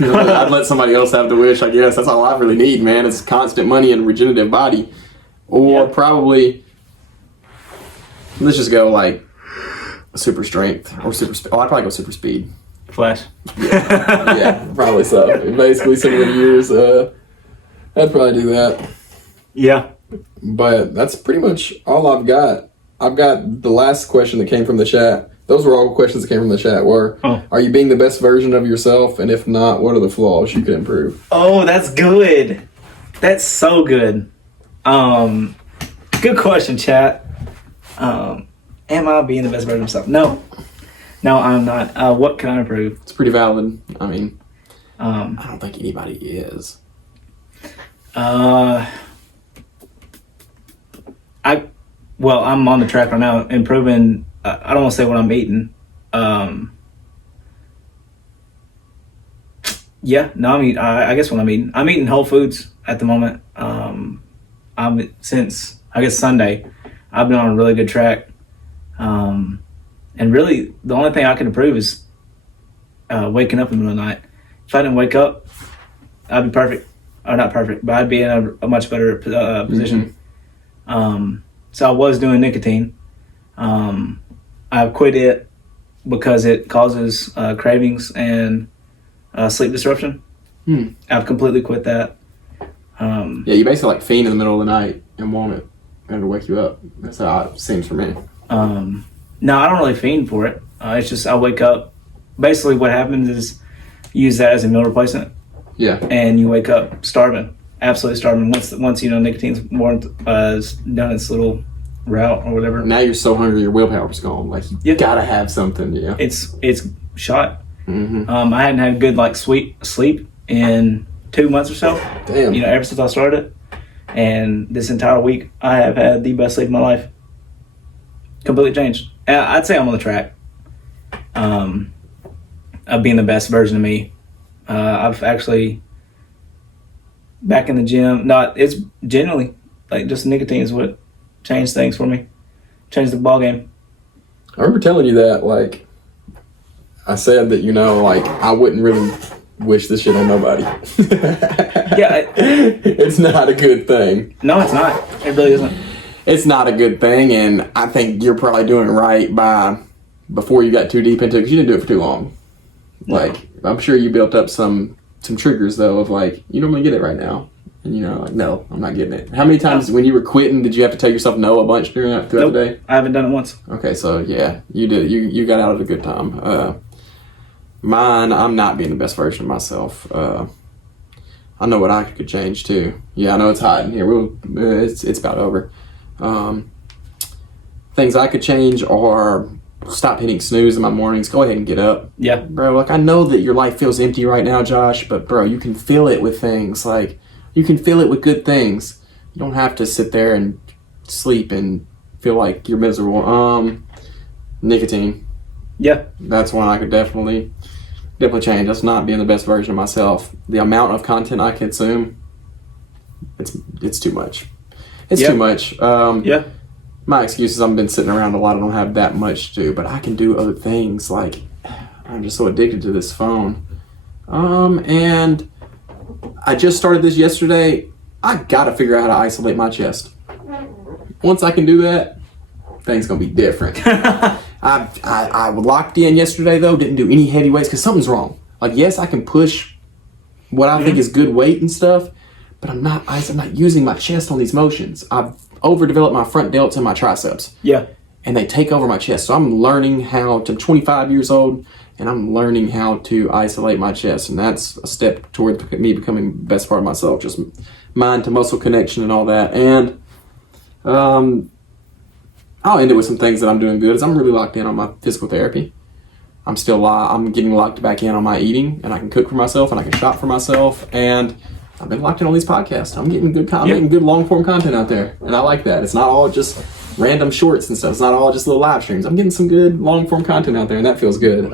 I'd let somebody else have the wish, I guess. That's all I really need, man. It's constant money and regenerative body. Or probably, let's just go super strength or super speed. Oh, I'd probably go super speed. Flash. Yeah, probably so. Basically, similar years. I'd probably do that. Yeah. But that's pretty much all I've got. I've got the last question that came from the chat. Those were all questions that came from the chat. Are you being the best version of yourself? And if not, what are the flaws you could improve? Oh, that's good. That's so good. Good question, chat. Am I being the best version of myself? No, I'm not. What can I improve? It's pretty valid. I don't think anybody is. I'm on the track right now, improving. I don't want to say what I'm eating. I guess what I'm eating. I'm eating Whole Foods at the moment. Since I guess Sunday, I've been on a really good track. And really, the only thing I can improve is waking up in the middle of the night. If I didn't wake up, I'd be perfect. Or not perfect, but I'd be in a much better position. So I was doing nicotine. I've quit it because it causes cravings and sleep disruption. I've completely quit that. Yeah, you basically fiend in the middle of the night and want it, and it'll wake you up. That's how it seems for me. No, I don't really fiend for it. It's just I wake up. Basically, what happens is you use that as a meal replacement. Yeah. And you wake up starving, absolutely starving. Once nicotine's more done its little route or whatever. Now you're so hungry, your willpower's gone. You gotta have something. Yeah. It's shot. Mm-hmm. I hadn't had good sweet sleep in 2 months or so. Damn. Ever since I started, and this entire week I have had the best sleep of my life. completely changed. I'd say I'm on the track of being the best version of me. I've actually back in the gym. It's generally like just nicotine is what changed things for me. Changed the ball game. I remember telling you that, like, I said that, like, I wouldn't really wish this shit on nobody. Yeah. It's not a good thing. No, it's not. It really isn't. It's not a good thing, and I think you're probably doing it right before you got too deep into it, because you didn't do it for too long. Like, I'm sure you built up some triggers, though, of like, you don't really get it right now. And like, no, I'm not getting it. How many times when you were quitting did you have to tell yourself no a bunch throughout the day? I haven't done it once. Okay, so yeah, you did. You got out at a good time. Mine, I'm not being the best version of myself. I know what I could change too. Yeah, I know it's hot in here. It's about over. Things I could change are stop hitting snooze in my mornings. Go ahead and get up. Yeah. Bro, like, I know that your life feels empty right now, Josh, but bro, you can fill it with things. Like, you can fill it with good things. You don't have to sit there and sleep and feel like you're miserable. Nicotine. Yeah. That's one I could definitely change. That's not being the best version of myself. The amount of content I consume, it's too much. It's too much. Yeah. My excuse is I've been sitting around a lot. I don't have that much to do, but I can do other things. Like, I'm just so addicted to this phone. And I just started this yesterday. I gotta figure out how to isolate my chest. Once I can do that, things gonna be different. I locked in yesterday though. Didn't do any heavy weights because something's wrong. Like, yes, I can push what I think is good weight and stuff, but I'm not using my chest on these motions. I've overdeveloped my front delts and my triceps. Yeah. And they take over my chest. So I'm learning I'm 25 years old, and I'm learning how to isolate my chest. And that's a step toward me becoming the best part of myself, just mind to muscle connection and all that. And I'll end it with some things that I'm doing good. Is I'm really locked in on my physical therapy. I'm getting locked back in on my eating, and I can cook for myself, and I can shop for myself, and I've been locked in on these podcasts. I'm getting good getting good long form content out there, and I like that. It's not all just random shorts and stuff. It's not all just little live streams. I'm getting some good long form content out there, and that feels good.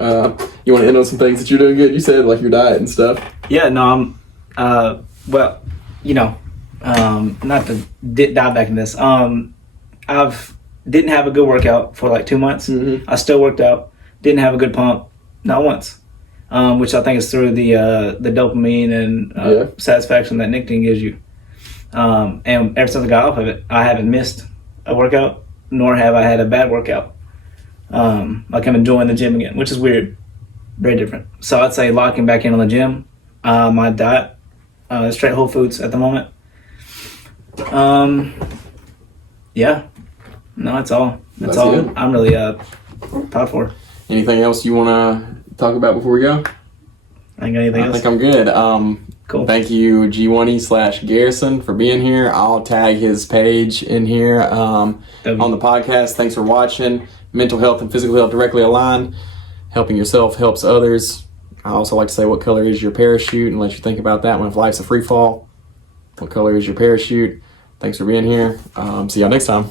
You want to end on some things that you're doing good? You said like your diet and stuff. Yeah. No. Well, not to dive back in this. I've didn't have a good workout for like 2 months. Mm-hmm. I still worked out. Didn't have a good pump, not once. Which I think is through the dopamine and satisfaction that nicotine gives you. And ever since I got off of it, I haven't missed a workout, nor have I had a bad workout. Like, I'm enjoying the gym again, which is weird, very different. So I'd say locking back in on the gym. My diet, straight whole foods at the moment. Yeah, no, that's all. That's all. Good. I'm really proud for. Anything else you want to talk about before we go? I think I'm good. Cool. Thank you, G1E/Garrison, for being here. I'll tag his page in here on the podcast. Thanks for watching. Mental health and physical health directly aligned. Helping yourself helps others. I also like to say, what color is your parachute? And let you think about that one. If life's a free fall, what color is your parachute? Thanks for being here. See y'all next time.